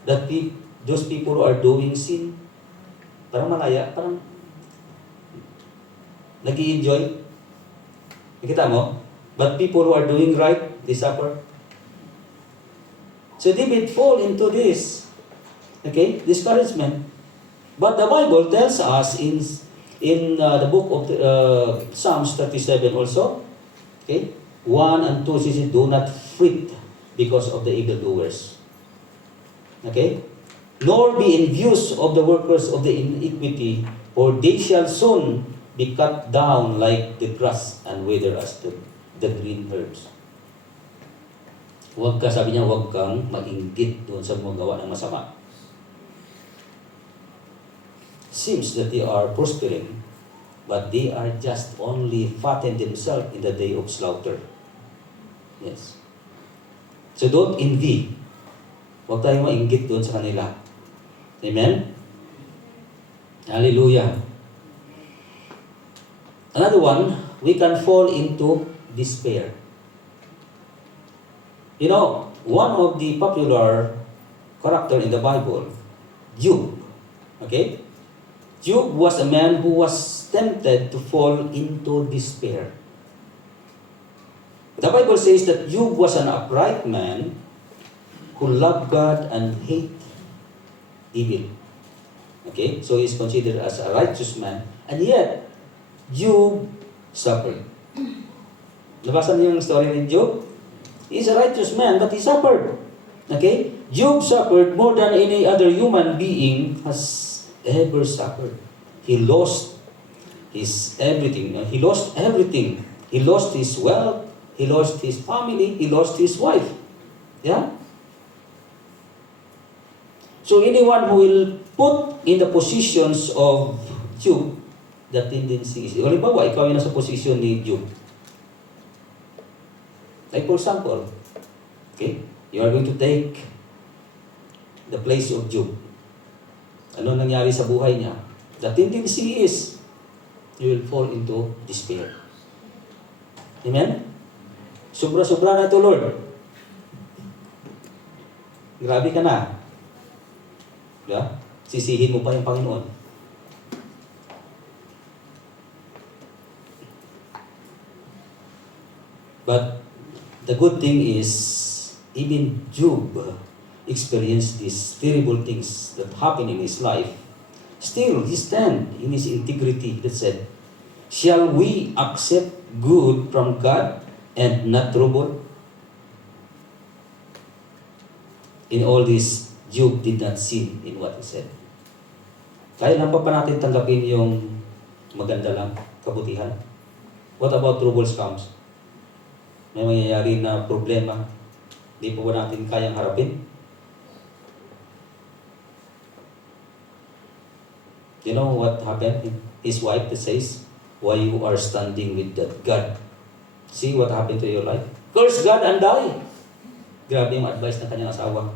that those people who are doing sin, parang malaya, parang nag-i-enjoy. Nakikita mo? But people who are doing right, they suffer. So David fall into this, okay, discouragement. But the Bible tells us in the book of Psalms 37 also, okay, 1 and 2 says, do not fret because of the evildoers. Okay? Nor be envious of the workers of the iniquity, for they shall soon be cut down like the grass and wither as the green herbs. Huwag ka, sabi niya, huwag kang mainggit doon sa mga gawa ng masama. Seems that they are prospering, but they are just only fatten themselves in the day of slaughter. Yes. So don't envy. Huwag tayong mainggit doon sa kanila. Amen? Hallelujah. Another one, we can fall into despair. You know, one of the popular character in the Bible, Job. Okay? Job was a man who was tempted to fall into despair. The Bible says that Job was an upright man who loved God and hate evil. Okay? So he's considered as a righteous man. And yet, Job suffered. Nabasa niyo yung story ni Job? He's a righteous man, but he suffered. Okay? Job suffered more than any other human being has ever suffered. He lost his everything. He lost everything. He lost his wealth. He lost his family. He lost his wife. Yeah? So anyone who will put in the positions of Job, the tendency is, halimbawa, ikaw yung nasa position ni Job. Like for example, okay, you are going to take the place of Job. Ano nangyari sa buhay niya? The tendency is, you will fall into despair. Amen? Sobra-sobra na ito, Lord. Grabe ka na. Yeah? Sisihin mo pa yung Panginoon. But the good thing is, even Job experienced these terrible things that happened in his life. Still, he stand in his integrity that said, shall we accept good from God and not trouble? In all this, Job did not sin in what he said. Kaya lang pa natin tanggapin yung maganda lang, kabutihan? What about troubles comes? May mangyayari na problema, di po ba natin kayang harapin? You know what happened? His wife that says, why you are standing with that God? See what happened to your life? Curse God and die. Grabe yung advice ng kanyang asawa.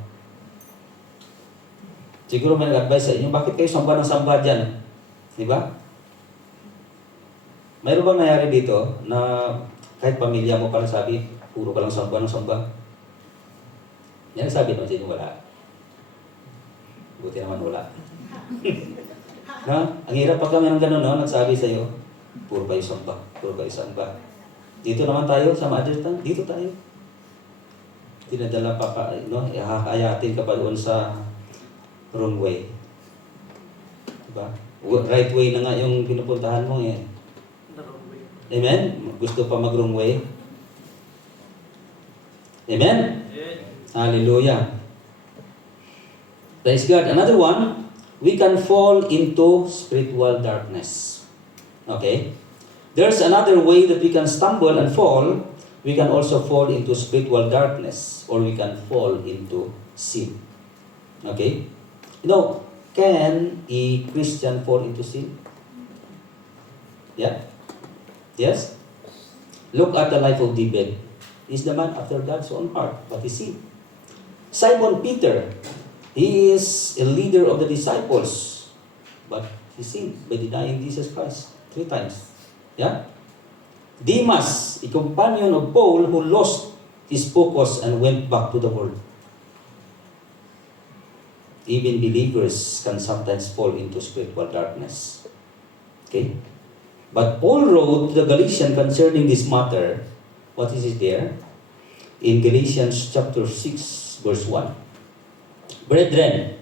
Siguro may nag-advise sa inyo, bakit kayo samba ng samba dyan? Di ba? Mayroon bang nangyari dito na kahit pamilya mo pala sabi, puro ka lang samba ng samba? Yan ang sabi naman sa inyo, wala. Buti naman wala. Ha? Ang hirap pag kami ng gano'n, no? Nagsabi sa iyo, puro kayo samba, puro kayo samba. Dito naman tayo sa mother tongue, dito tayo. Tinadala pa ka, no? Ihakayatin ka pa doon sa wrong way. Diba? Right way na nga yung pinupuntahan mo eh. Amen? Gusto pa mag-wrong way? Amen? Hallelujah. Praise God. Another one, we can fall into spiritual darkness. Okay? There's another way that we can stumble and fall. We can also fall into spiritual darkness, or we can fall into sin. Okay? You know, Can a Christian fall into sin? Yeah? Yes? Look at the life of David. He's the man after God's own heart. But you see, Simon Peter, he is a leader of the disciples. But he sinned by denying Jesus Christ 3 times. Yeah? Demas, a companion of Paul who lost his focus and went back to the world. Even believers can sometimes fall into spiritual darkness. Okay? But Paul wrote to the Galatians concerning this matter. What is it there? In Galatians chapter 6, verse 1. Brethren,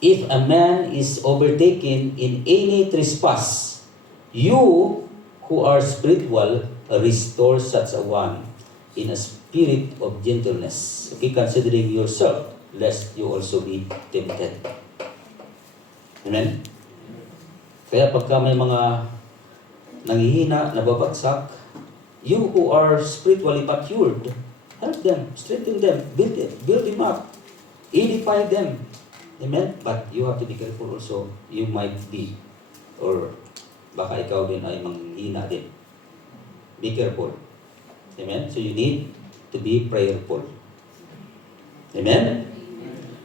if a man is overtaken in any trespass, you who are spiritual, restore such a one in a spirit of gentleness. Okay, considering yourself, lest you also be tempted. Amen? Kaya pagka may mga nanghihina, nababagsak, you who are spiritually matured, help them, strengthen them, build them up, edify them. Amen? But you have to be careful also. You might be, or baka ikaw din ay manghihina din. Be careful. Amen? So you need to be prayerful. Amen?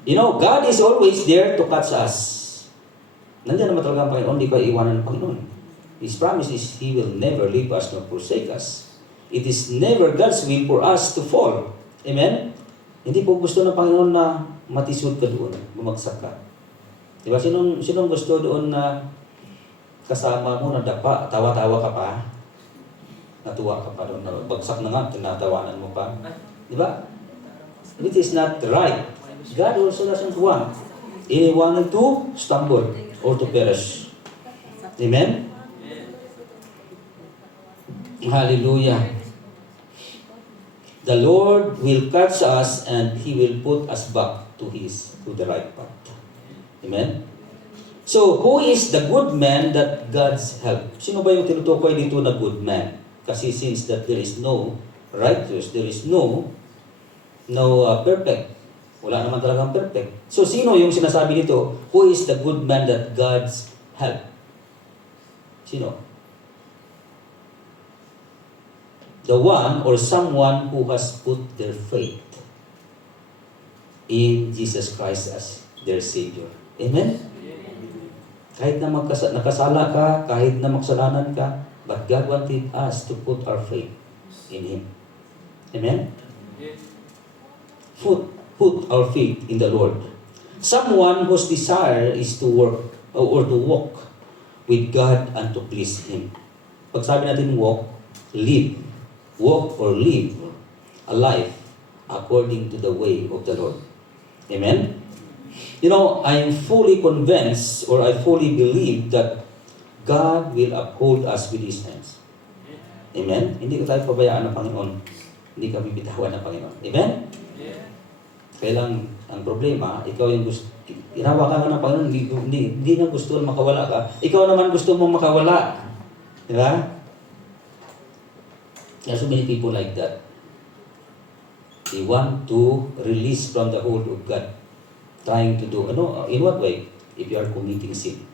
You know, God is always there to catch us. Nandiyan naman talaga ang Panginoon, hindi ko iwanan ng Panginoon. His promise is He will never leave us nor forsake us. It is never God's will for us to fall. Amen? Hindi po gusto ng Panginoon na matisod ka doon, bumagsak ka. Diba? Sinong gusto doon na kasama mo, nadapa, tawa-tawa ka pa? Natuwa ka pa doon, bagsak na nga, tinatawanan mo pa. Diba? It is not right. God also doesn't want anyone to stumble or to perish. Amen? Hallelujah. The Lord will catch us and He will put us back to the right path. Amen? So, who is the good man that God's help? Sino ba yung tinutukoy dito na good man? Kasi since that there is no righteous, there is no perfect. Wala naman talagang perfect. So, sino yung sinasabi dito? Who is the good man that God's help? Sino? The one or someone who has put their faith in Jesus Christ as their Savior. Amen? Kahit na nakasala ka, kahit na maksalanan ka, but God wanted us to put our faith in Him. Amen? Put our faith in the Lord. Someone whose desire is to work or to walk with God and to please Him. Pag sabi natin walk or live a life according to the way of the Lord. Amen? You know, I am fully convinced or I fully believe that God will uphold us with His hands. Amen? Hindi ko tayo pabayaan ng Panginoon. Hindi kami bitawan ng Panginoon. Amen? Kaya lang, ang problema, ikaw yung gusto, hinawakan ka ng Panginoon, hindi na gusto makawala ka. Ikaw naman gusto mong makawala. Di ba? There are so many people like that. They want to release from the hold of God. Trying to do, in what way? If you are committing sin.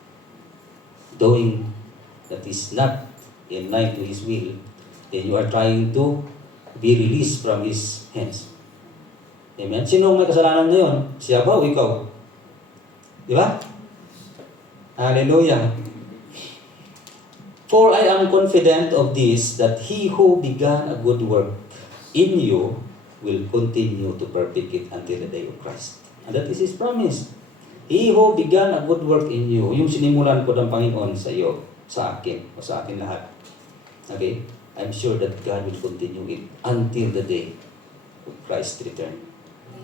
Doing that is not in line to His will, then you are trying to be released from His hands. Amen? Sino may kasalanan na yun? Siya ba o ikaw? Di ba? Hallelujah. For I am confident of this, that He who began a good work in you will continue to perfect it until the day of Christ. And that is His promise. He who began a good work in you, yung sinimulan ko ng Panginoon sa iyo, sa akin, o sa akin lahat. Okay? I'm sure that God will continue it until the day of Christ's return.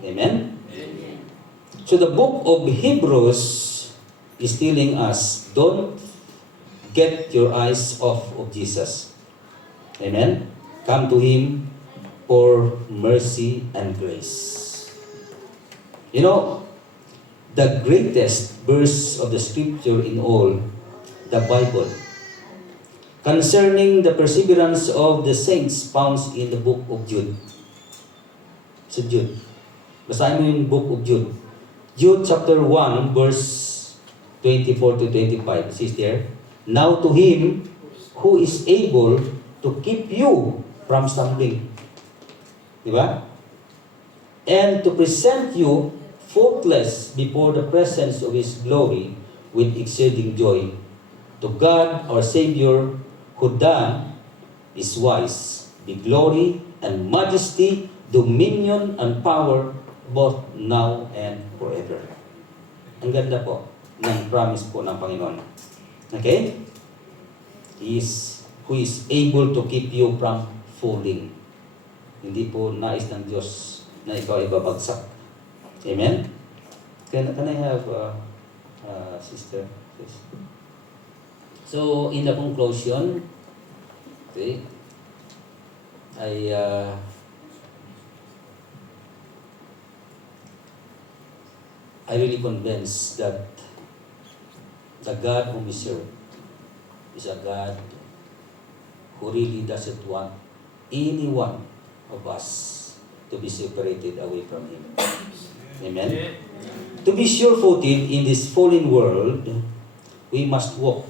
Amen? Amen. So the book of Hebrews is telling us, don't get your eyes off of Jesus. Amen? Come to Him for mercy and grace. You know, the greatest verse of the scripture in all, the Bible, concerning the perseverance of the saints found in the book of Jude. So Jude. Basahin mo yung book of Jude. Jude chapter 1 verse 24 to 25, says there, now to him who is able to keep you from stumbling. Di ba? And to present you faultless before the presence of His glory with exceeding joy. To God, our Savior, who done is wise, be glory and majesty, dominion and power, both now and forever. Ang ganda po ng promise po ng Panginoon. Okay? He is who is able to keep you from falling. Hindi po nais ng Diyos na ikaw ay babagsak. Amen? Can I have sister, please? So, in the conclusion, okay, I really convinced that the God whom we serve is a God who really doesn't want any one of us to be separated away from Him. Amen? To be sure-footed in this fallen world, we must walk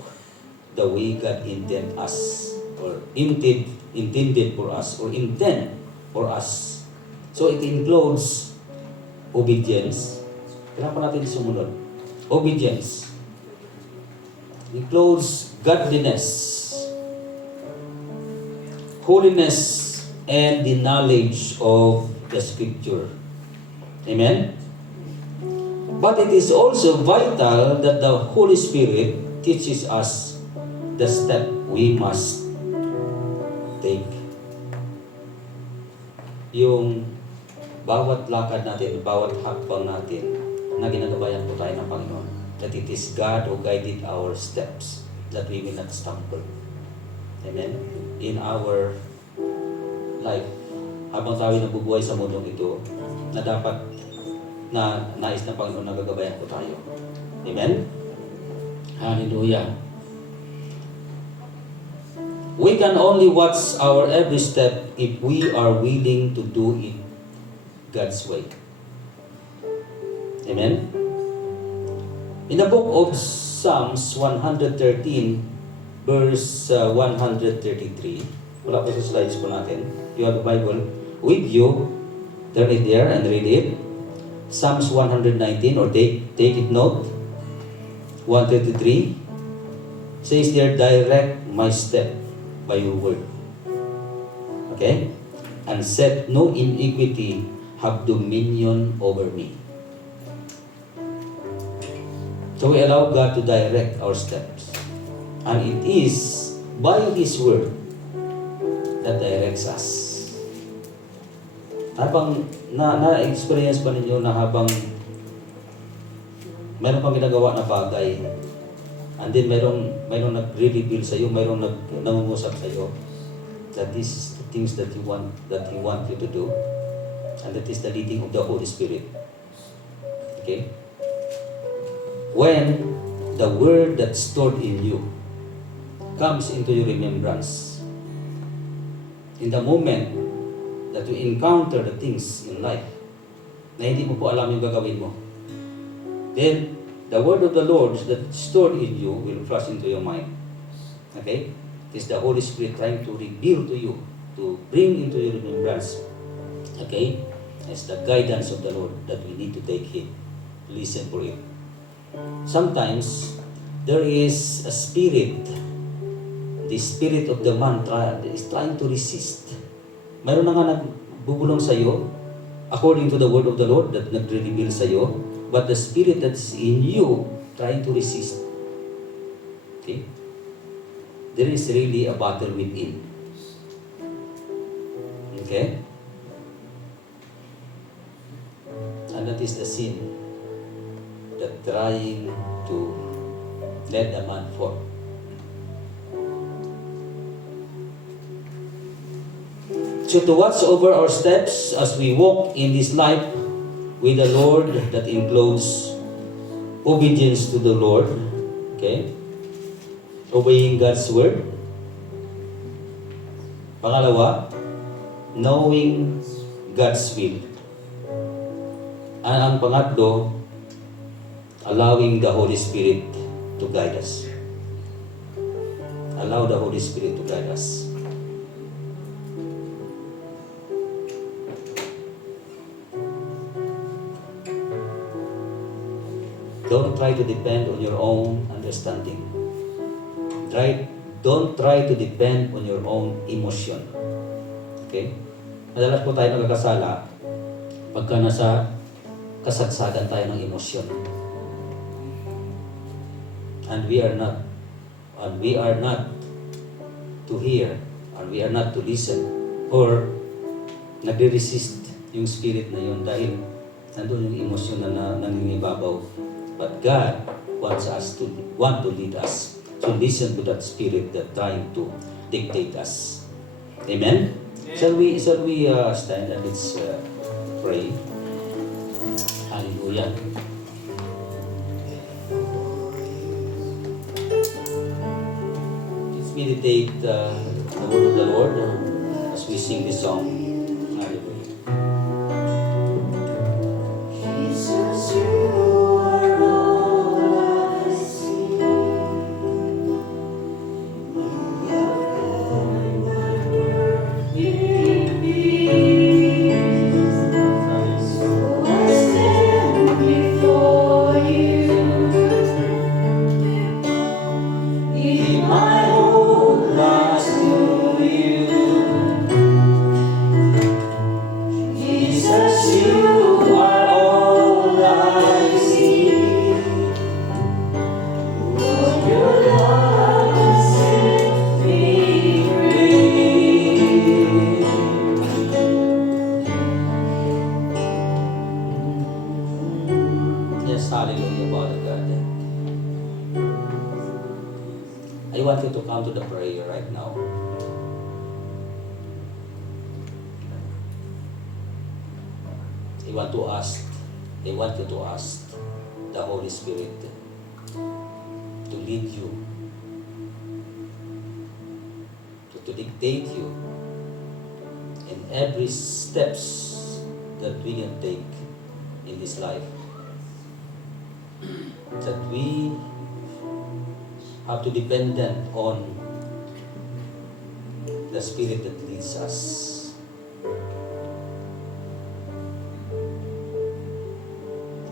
the way God intended us, or intended for us, or intend for us. So it includes obedience. Kailangan pa natin sumunod. Obedience. It includes godliness, holiness, and the knowledge of the Scripture. Amen? But it is also vital that the Holy Spirit teaches us the step we must take. Yung bawat lakad natin, bawat hakbang natin, na ginagabayan po tayo ng Panginoon. That it is God who guided our steps, that we will not stumble. Amen? In our life, habang tayo nabubuhay sa mundong ito, na dapat na nais ng Panginoon na gagabayan po tayo. Amen? Hallelujah. We can only watch our every step if we are willing to do it God's way. Amen? In the book of Psalms 113, verse 133, wala po sa slides po natin. You have the Bible with you, turn it there and read it. Psalms 119, or take it note. 133 says there, direct my step by your word. Okay? And set no iniquity have dominion over me. So we allow God to direct our steps. And it is by His word that directs us. Habang na-experience pa ninyo na habang mayroon pang ginagawa na bagay, and then mayroong nag-reveal sa iyo, mayroong nangungusap sa iyo, that this is the things that He want you to do, and that is the leading of the Holy Spirit. Okay? When the word that's stored in you comes into your remembrance, in the moment that you encounter the things in life na hindi mo po alam yung gagawin mo, then the word of the Lord that stored in you will flash into your mind. Okay? It is the Holy Spirit trying to reveal to you, to bring into your remembrance. Okay? It's the guidance of the Lord that we need to take heed. Listen for it. Sometimes there is a spirit, the spirit of the man is trying to resist. Mayroon na nga nagbubulong sa iyo according to the word of the Lord that nagre-reveal sa iyo, but the spirit that's in you trying to resist. Okay? There is really a battle within. Okay? And that is the sin that trying to let the man fall. So to watch over our steps as we walk in this life with the Lord, that includes obedience to the Lord, okay? Obeying God's word. Pangalawa, knowing God's will. And ang pangatlo, allowing the Holy Spirit to guide us. Allow the Holy Spirit to guide us. Don't try to depend on your own understanding. Don't try to depend on your own emotion. Okay? Madalas po tayo nagkakasala pagka nasa kasagsagan tayo ng emosyon. And we are not to hear, and we are not to listen, or nagre-resist yung spirit na yun dahil nandun yung emosyon na nangingibabaw. But God want to lead us to listen to that spirit that trying to dictate us. Amen? Shall we stand and let's pray? Hallelujah. Let's meditate the word of the Lord as we sing this song. Hallelujah. Jesus, you are all I see. You have come my worth in peace. So I stand before you in my whole life to you. Jesus, you are all I see. Lord, your love has set me free. Yes, hallelujah, Father God. I want you to come to the prayer right now. I want you to ask the Holy Spirit to lead you, to dictate you in every steps that we can take in this life. That we have to dependent on the Spirit that leads us.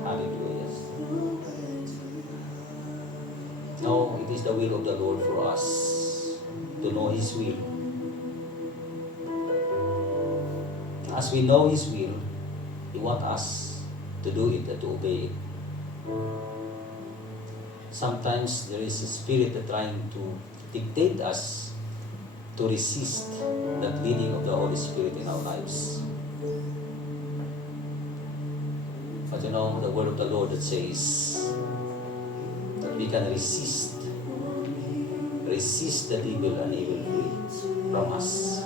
Hallelujah. No, it is the will of the Lord for us to know His will. As we know His will, He wants us to do it and to obey it. Sometimes there is a spirit that trying to dictate us to resist that leading of the Holy Spirit in our lives. But you know, the word of the Lord that says that we can resist the devil and he will flee from us.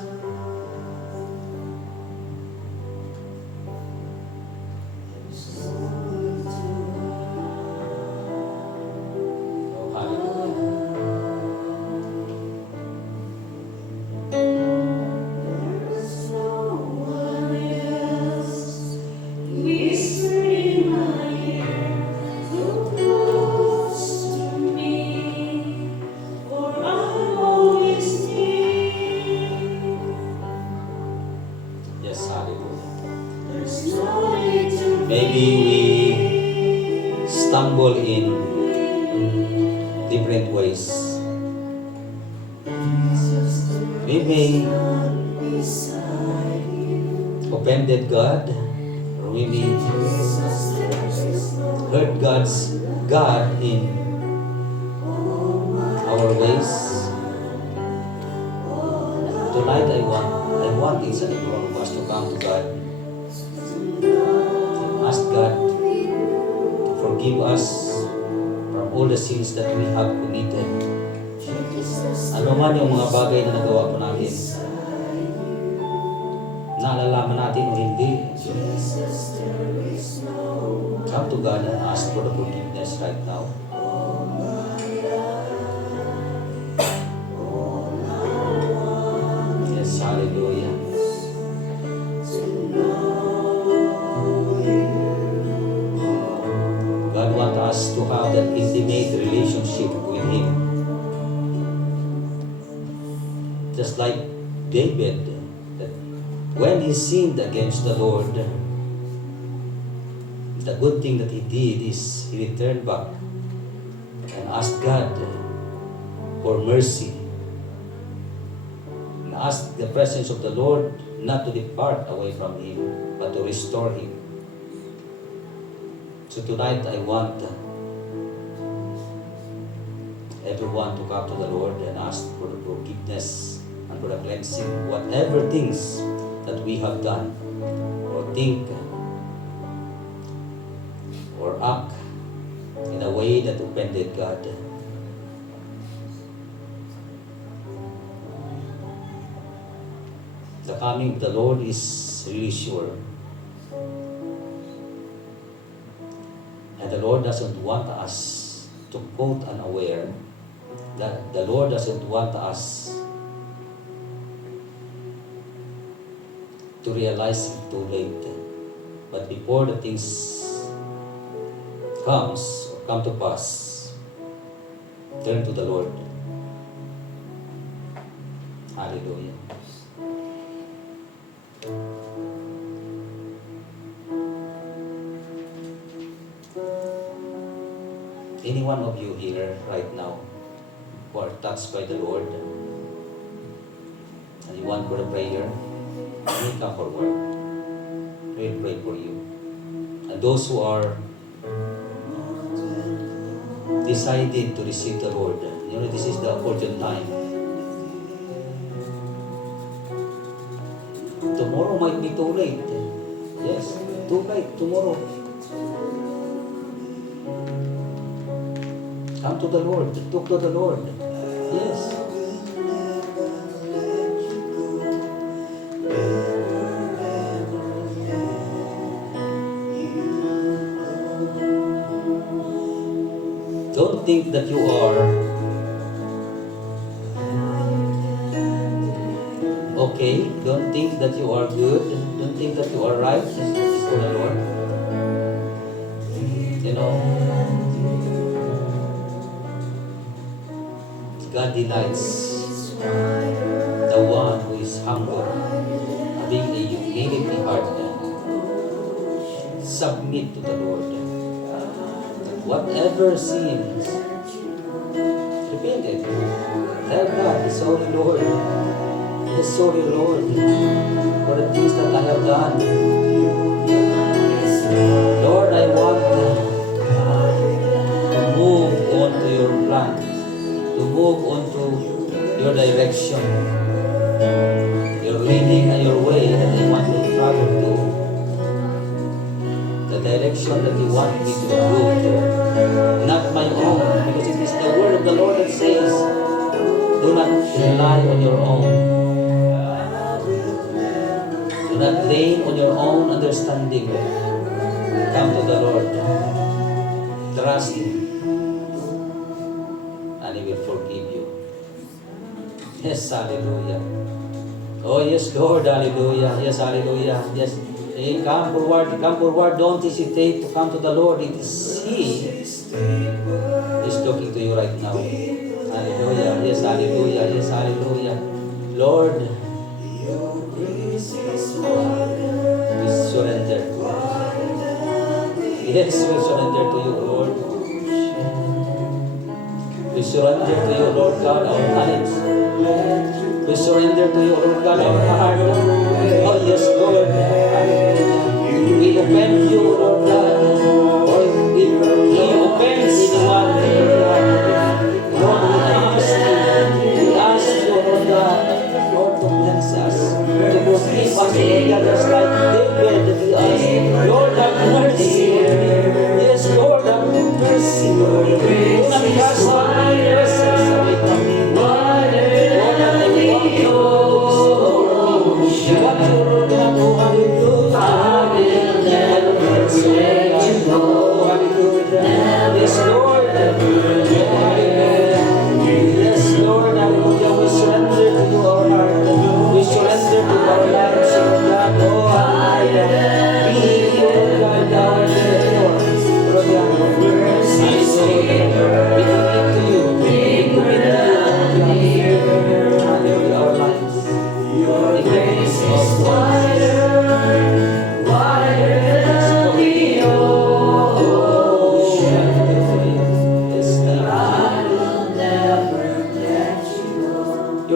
Maybe we stumble in different ways. We may offended God, or we may hurt God in our ways. Tonight I want each and every one of us to come to God. Ask God to forgive us from all the sins that we have committed. Ano man yung mga bagay na nagawa po natin, naalalaman natin o hindi, come to God and ask for the forgiveness right now. Yes, hallelujah. God wants us to have that intimate relationship Just like David, that when he sinned against the Lord, the good thing that he did is he returned back and asked God for mercy. And asked the presence of the Lord not to depart away from him, but to restore him. So tonight I want everyone to come to the Lord and ask for the forgiveness and for the cleansing, whatever things that we have done or think or act in a way that offended God. The coming of the Lord is really sure. And the Lord doesn't want us to quote unaware. That the Lord doesn't want us to realize it too late. But before the things come to pass, turn to the Lord. Hallelujah. Any one of you here right now who are touched by the Lord and you want for a prayer, you come forward. We'll pray for you. And those who are decided to receive the Lord, this is the opportune time. Tomorrow might be too late. Yes, too late tomorrow. Come to the Lord, talk to the Lord. Yes. Don't think that you are okay. Don't think that you are good. Don't think that you are right before the Lord. God delights the one who is humble, having a humility heart. Submit to the Lord. Whatever sins, repent it. Tell God, sorry Lord. Yes, sorry Lord, for the things that I have done. Lord, I want to move on to your plan, to move on to your direction, your leading and your way that I want to travel to, the direction that you want me to go to, not my own, because it is the word of the Lord that says, do not rely on your own. Do not lean on your own understanding. Come to the Lord. Trust Him. And He will forgive you. Yes, hallelujah. Oh, yes, Lord, hallelujah. Yes, hallelujah. Yes. Hey, come forward. Don't hesitate to come to the Lord. It is He is talking to you right now. Hallelujah. Yes, hallelujah. Yes, hallelujah. Lord, we surrender. Yes, we surrender to you, Lord. We surrender to you, Lord God, our lives. We surrender to you, Lord God, our heart. Oh, yes, Lord. We offend you, Lord God. Or we offend anyone, Lord, we ask you, Lord God, Lord, to cleanse us, to forgive us, Lord God, just like David that we ask. Lord, have mercy. Yes, Lord, have mercy, Lord. Do not cast my presence away from me. Lord, I want you to restore me. I want you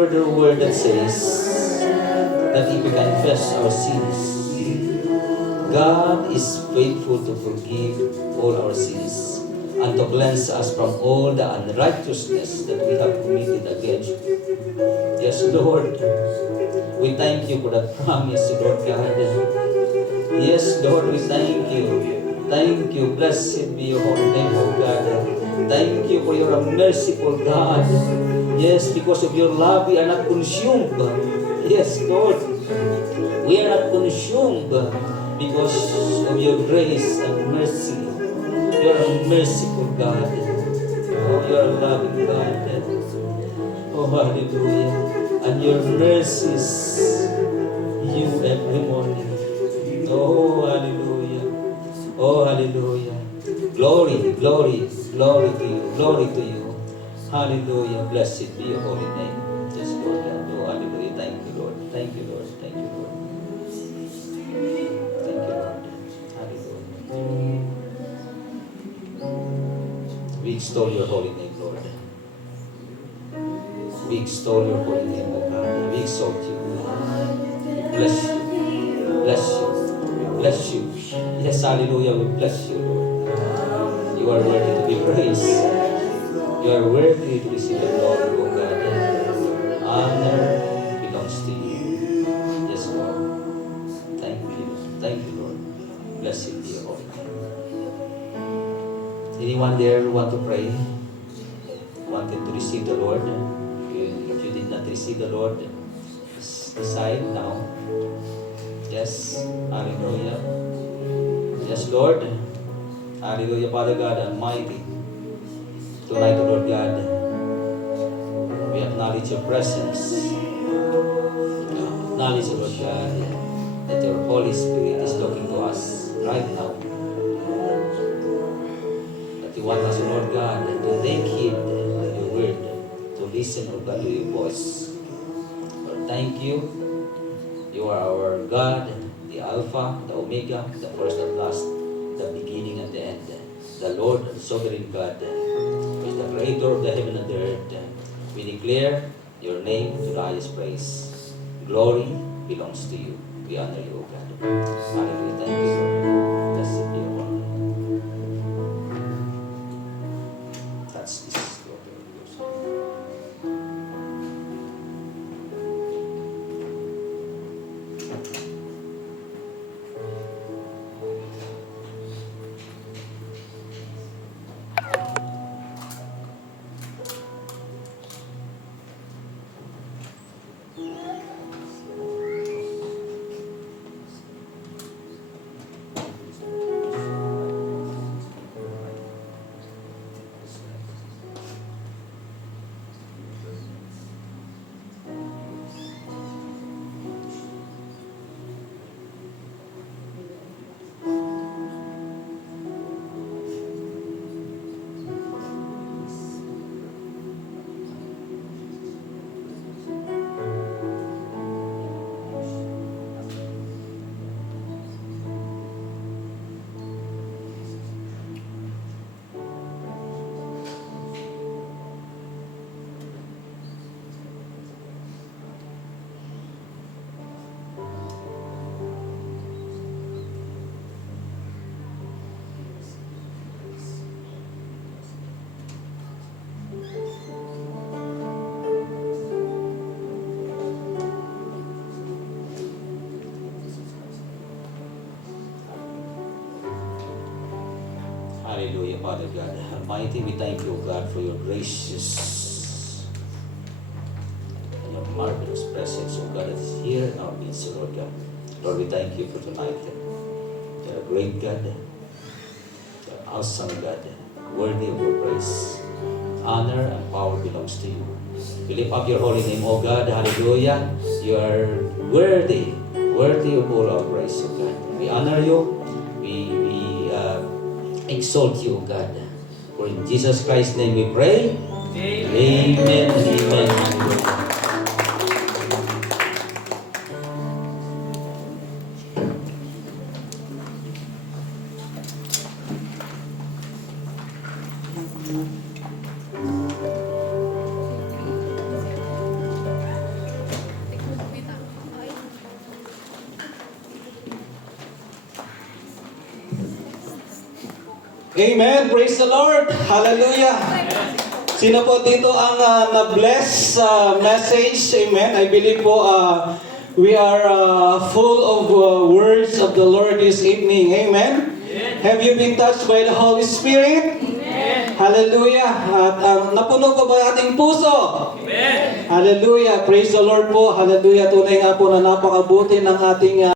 heard the word that says that if we confess our sins, God is faithful to forgive all our sins and to cleanse us from all the unrighteousness that we have committed against you. Yes, Lord, we thank you for that promise, Lord God. Yes, Lord, we thank you. Thank you. Blessed be your holy name, O God. Thank you for your merciful God. Yes, because of your love, we are not consumed. Yes, Lord, we are not consumed because of your grace and mercy. You are a merciful God. Oh, you are a loving God. Oh, hallelujah. And your mercies, you every morning. Oh, hallelujah. Oh, hallelujah. Glory, glory, glory to you. Glory to you. Hallelujah. Blessed be your holy name. Yes, Lord God. Oh, hallelujah. Thank you, Lord. Thank you, Lord. Thank you, Lord. Thank you, Lord. Hallelujah. We extol your holy name, Lord. We extol your holy name, O God. We exalt you. Bless you. Bless you. Bless you. Yes, hallelujah. We bless you, Lord. You are worthy to be praised. You are worthy to receive the glory, O God. Honor belongs to you. Yes, Lord. Thank you. Thank you, Lord. Blessed be your holy name. Anyone there who want to pray? Wanted to receive the Lord? If you did not receive the Lord, decide now. Yes. Hallelujah. Yes, Lord. Hallelujah, Father God Almighty. Tonight, Lord God, we acknowledge your presence. Acknowledge, Lord God, that your Holy Spirit is talking to us right now. That you want us, Lord God, to take heed of your word, to listen, Lord God, to your voice. Lord, thank you. You are our God, the Alpha, the Omega, the first and last, the beginning and the end. The Lord, the sovereign God, who is the creator of the heaven and the earth. We declare your name to the highest praise. Glory belongs to you. We honor you, O God. Hallelujah. Thank you, Lord. Blessed be your holy name. That's this, Lord. Hallelujah, Father God Almighty. We thank you, God, for your gracious and your marvelous presence, oh God, that is here in our midst, Lord God. Lord, we thank you for tonight. You're a great God. You're an awesome God, worthy of your praise. Honor and power belongs to you. We lift up your holy name, oh God. Hallelujah. You are worthy of all our praise, oh God. We honor you. We exalt you, O God. For in Jesus Christ's name we pray. Amen. Amen and amen. Hallelujah. Amen. Praise the Lord. Hallelujah. Sino po dito ang na-bless message? Amen. I believe po we are full of words of the Lord this evening. Amen. Have you been touched by the Holy Spirit? Amen. Hallelujah. At napuno ko ba ating puso? Amen. Hallelujah. Praise the Lord po. Hallelujah. Tunay nga po na napakabuti ng ating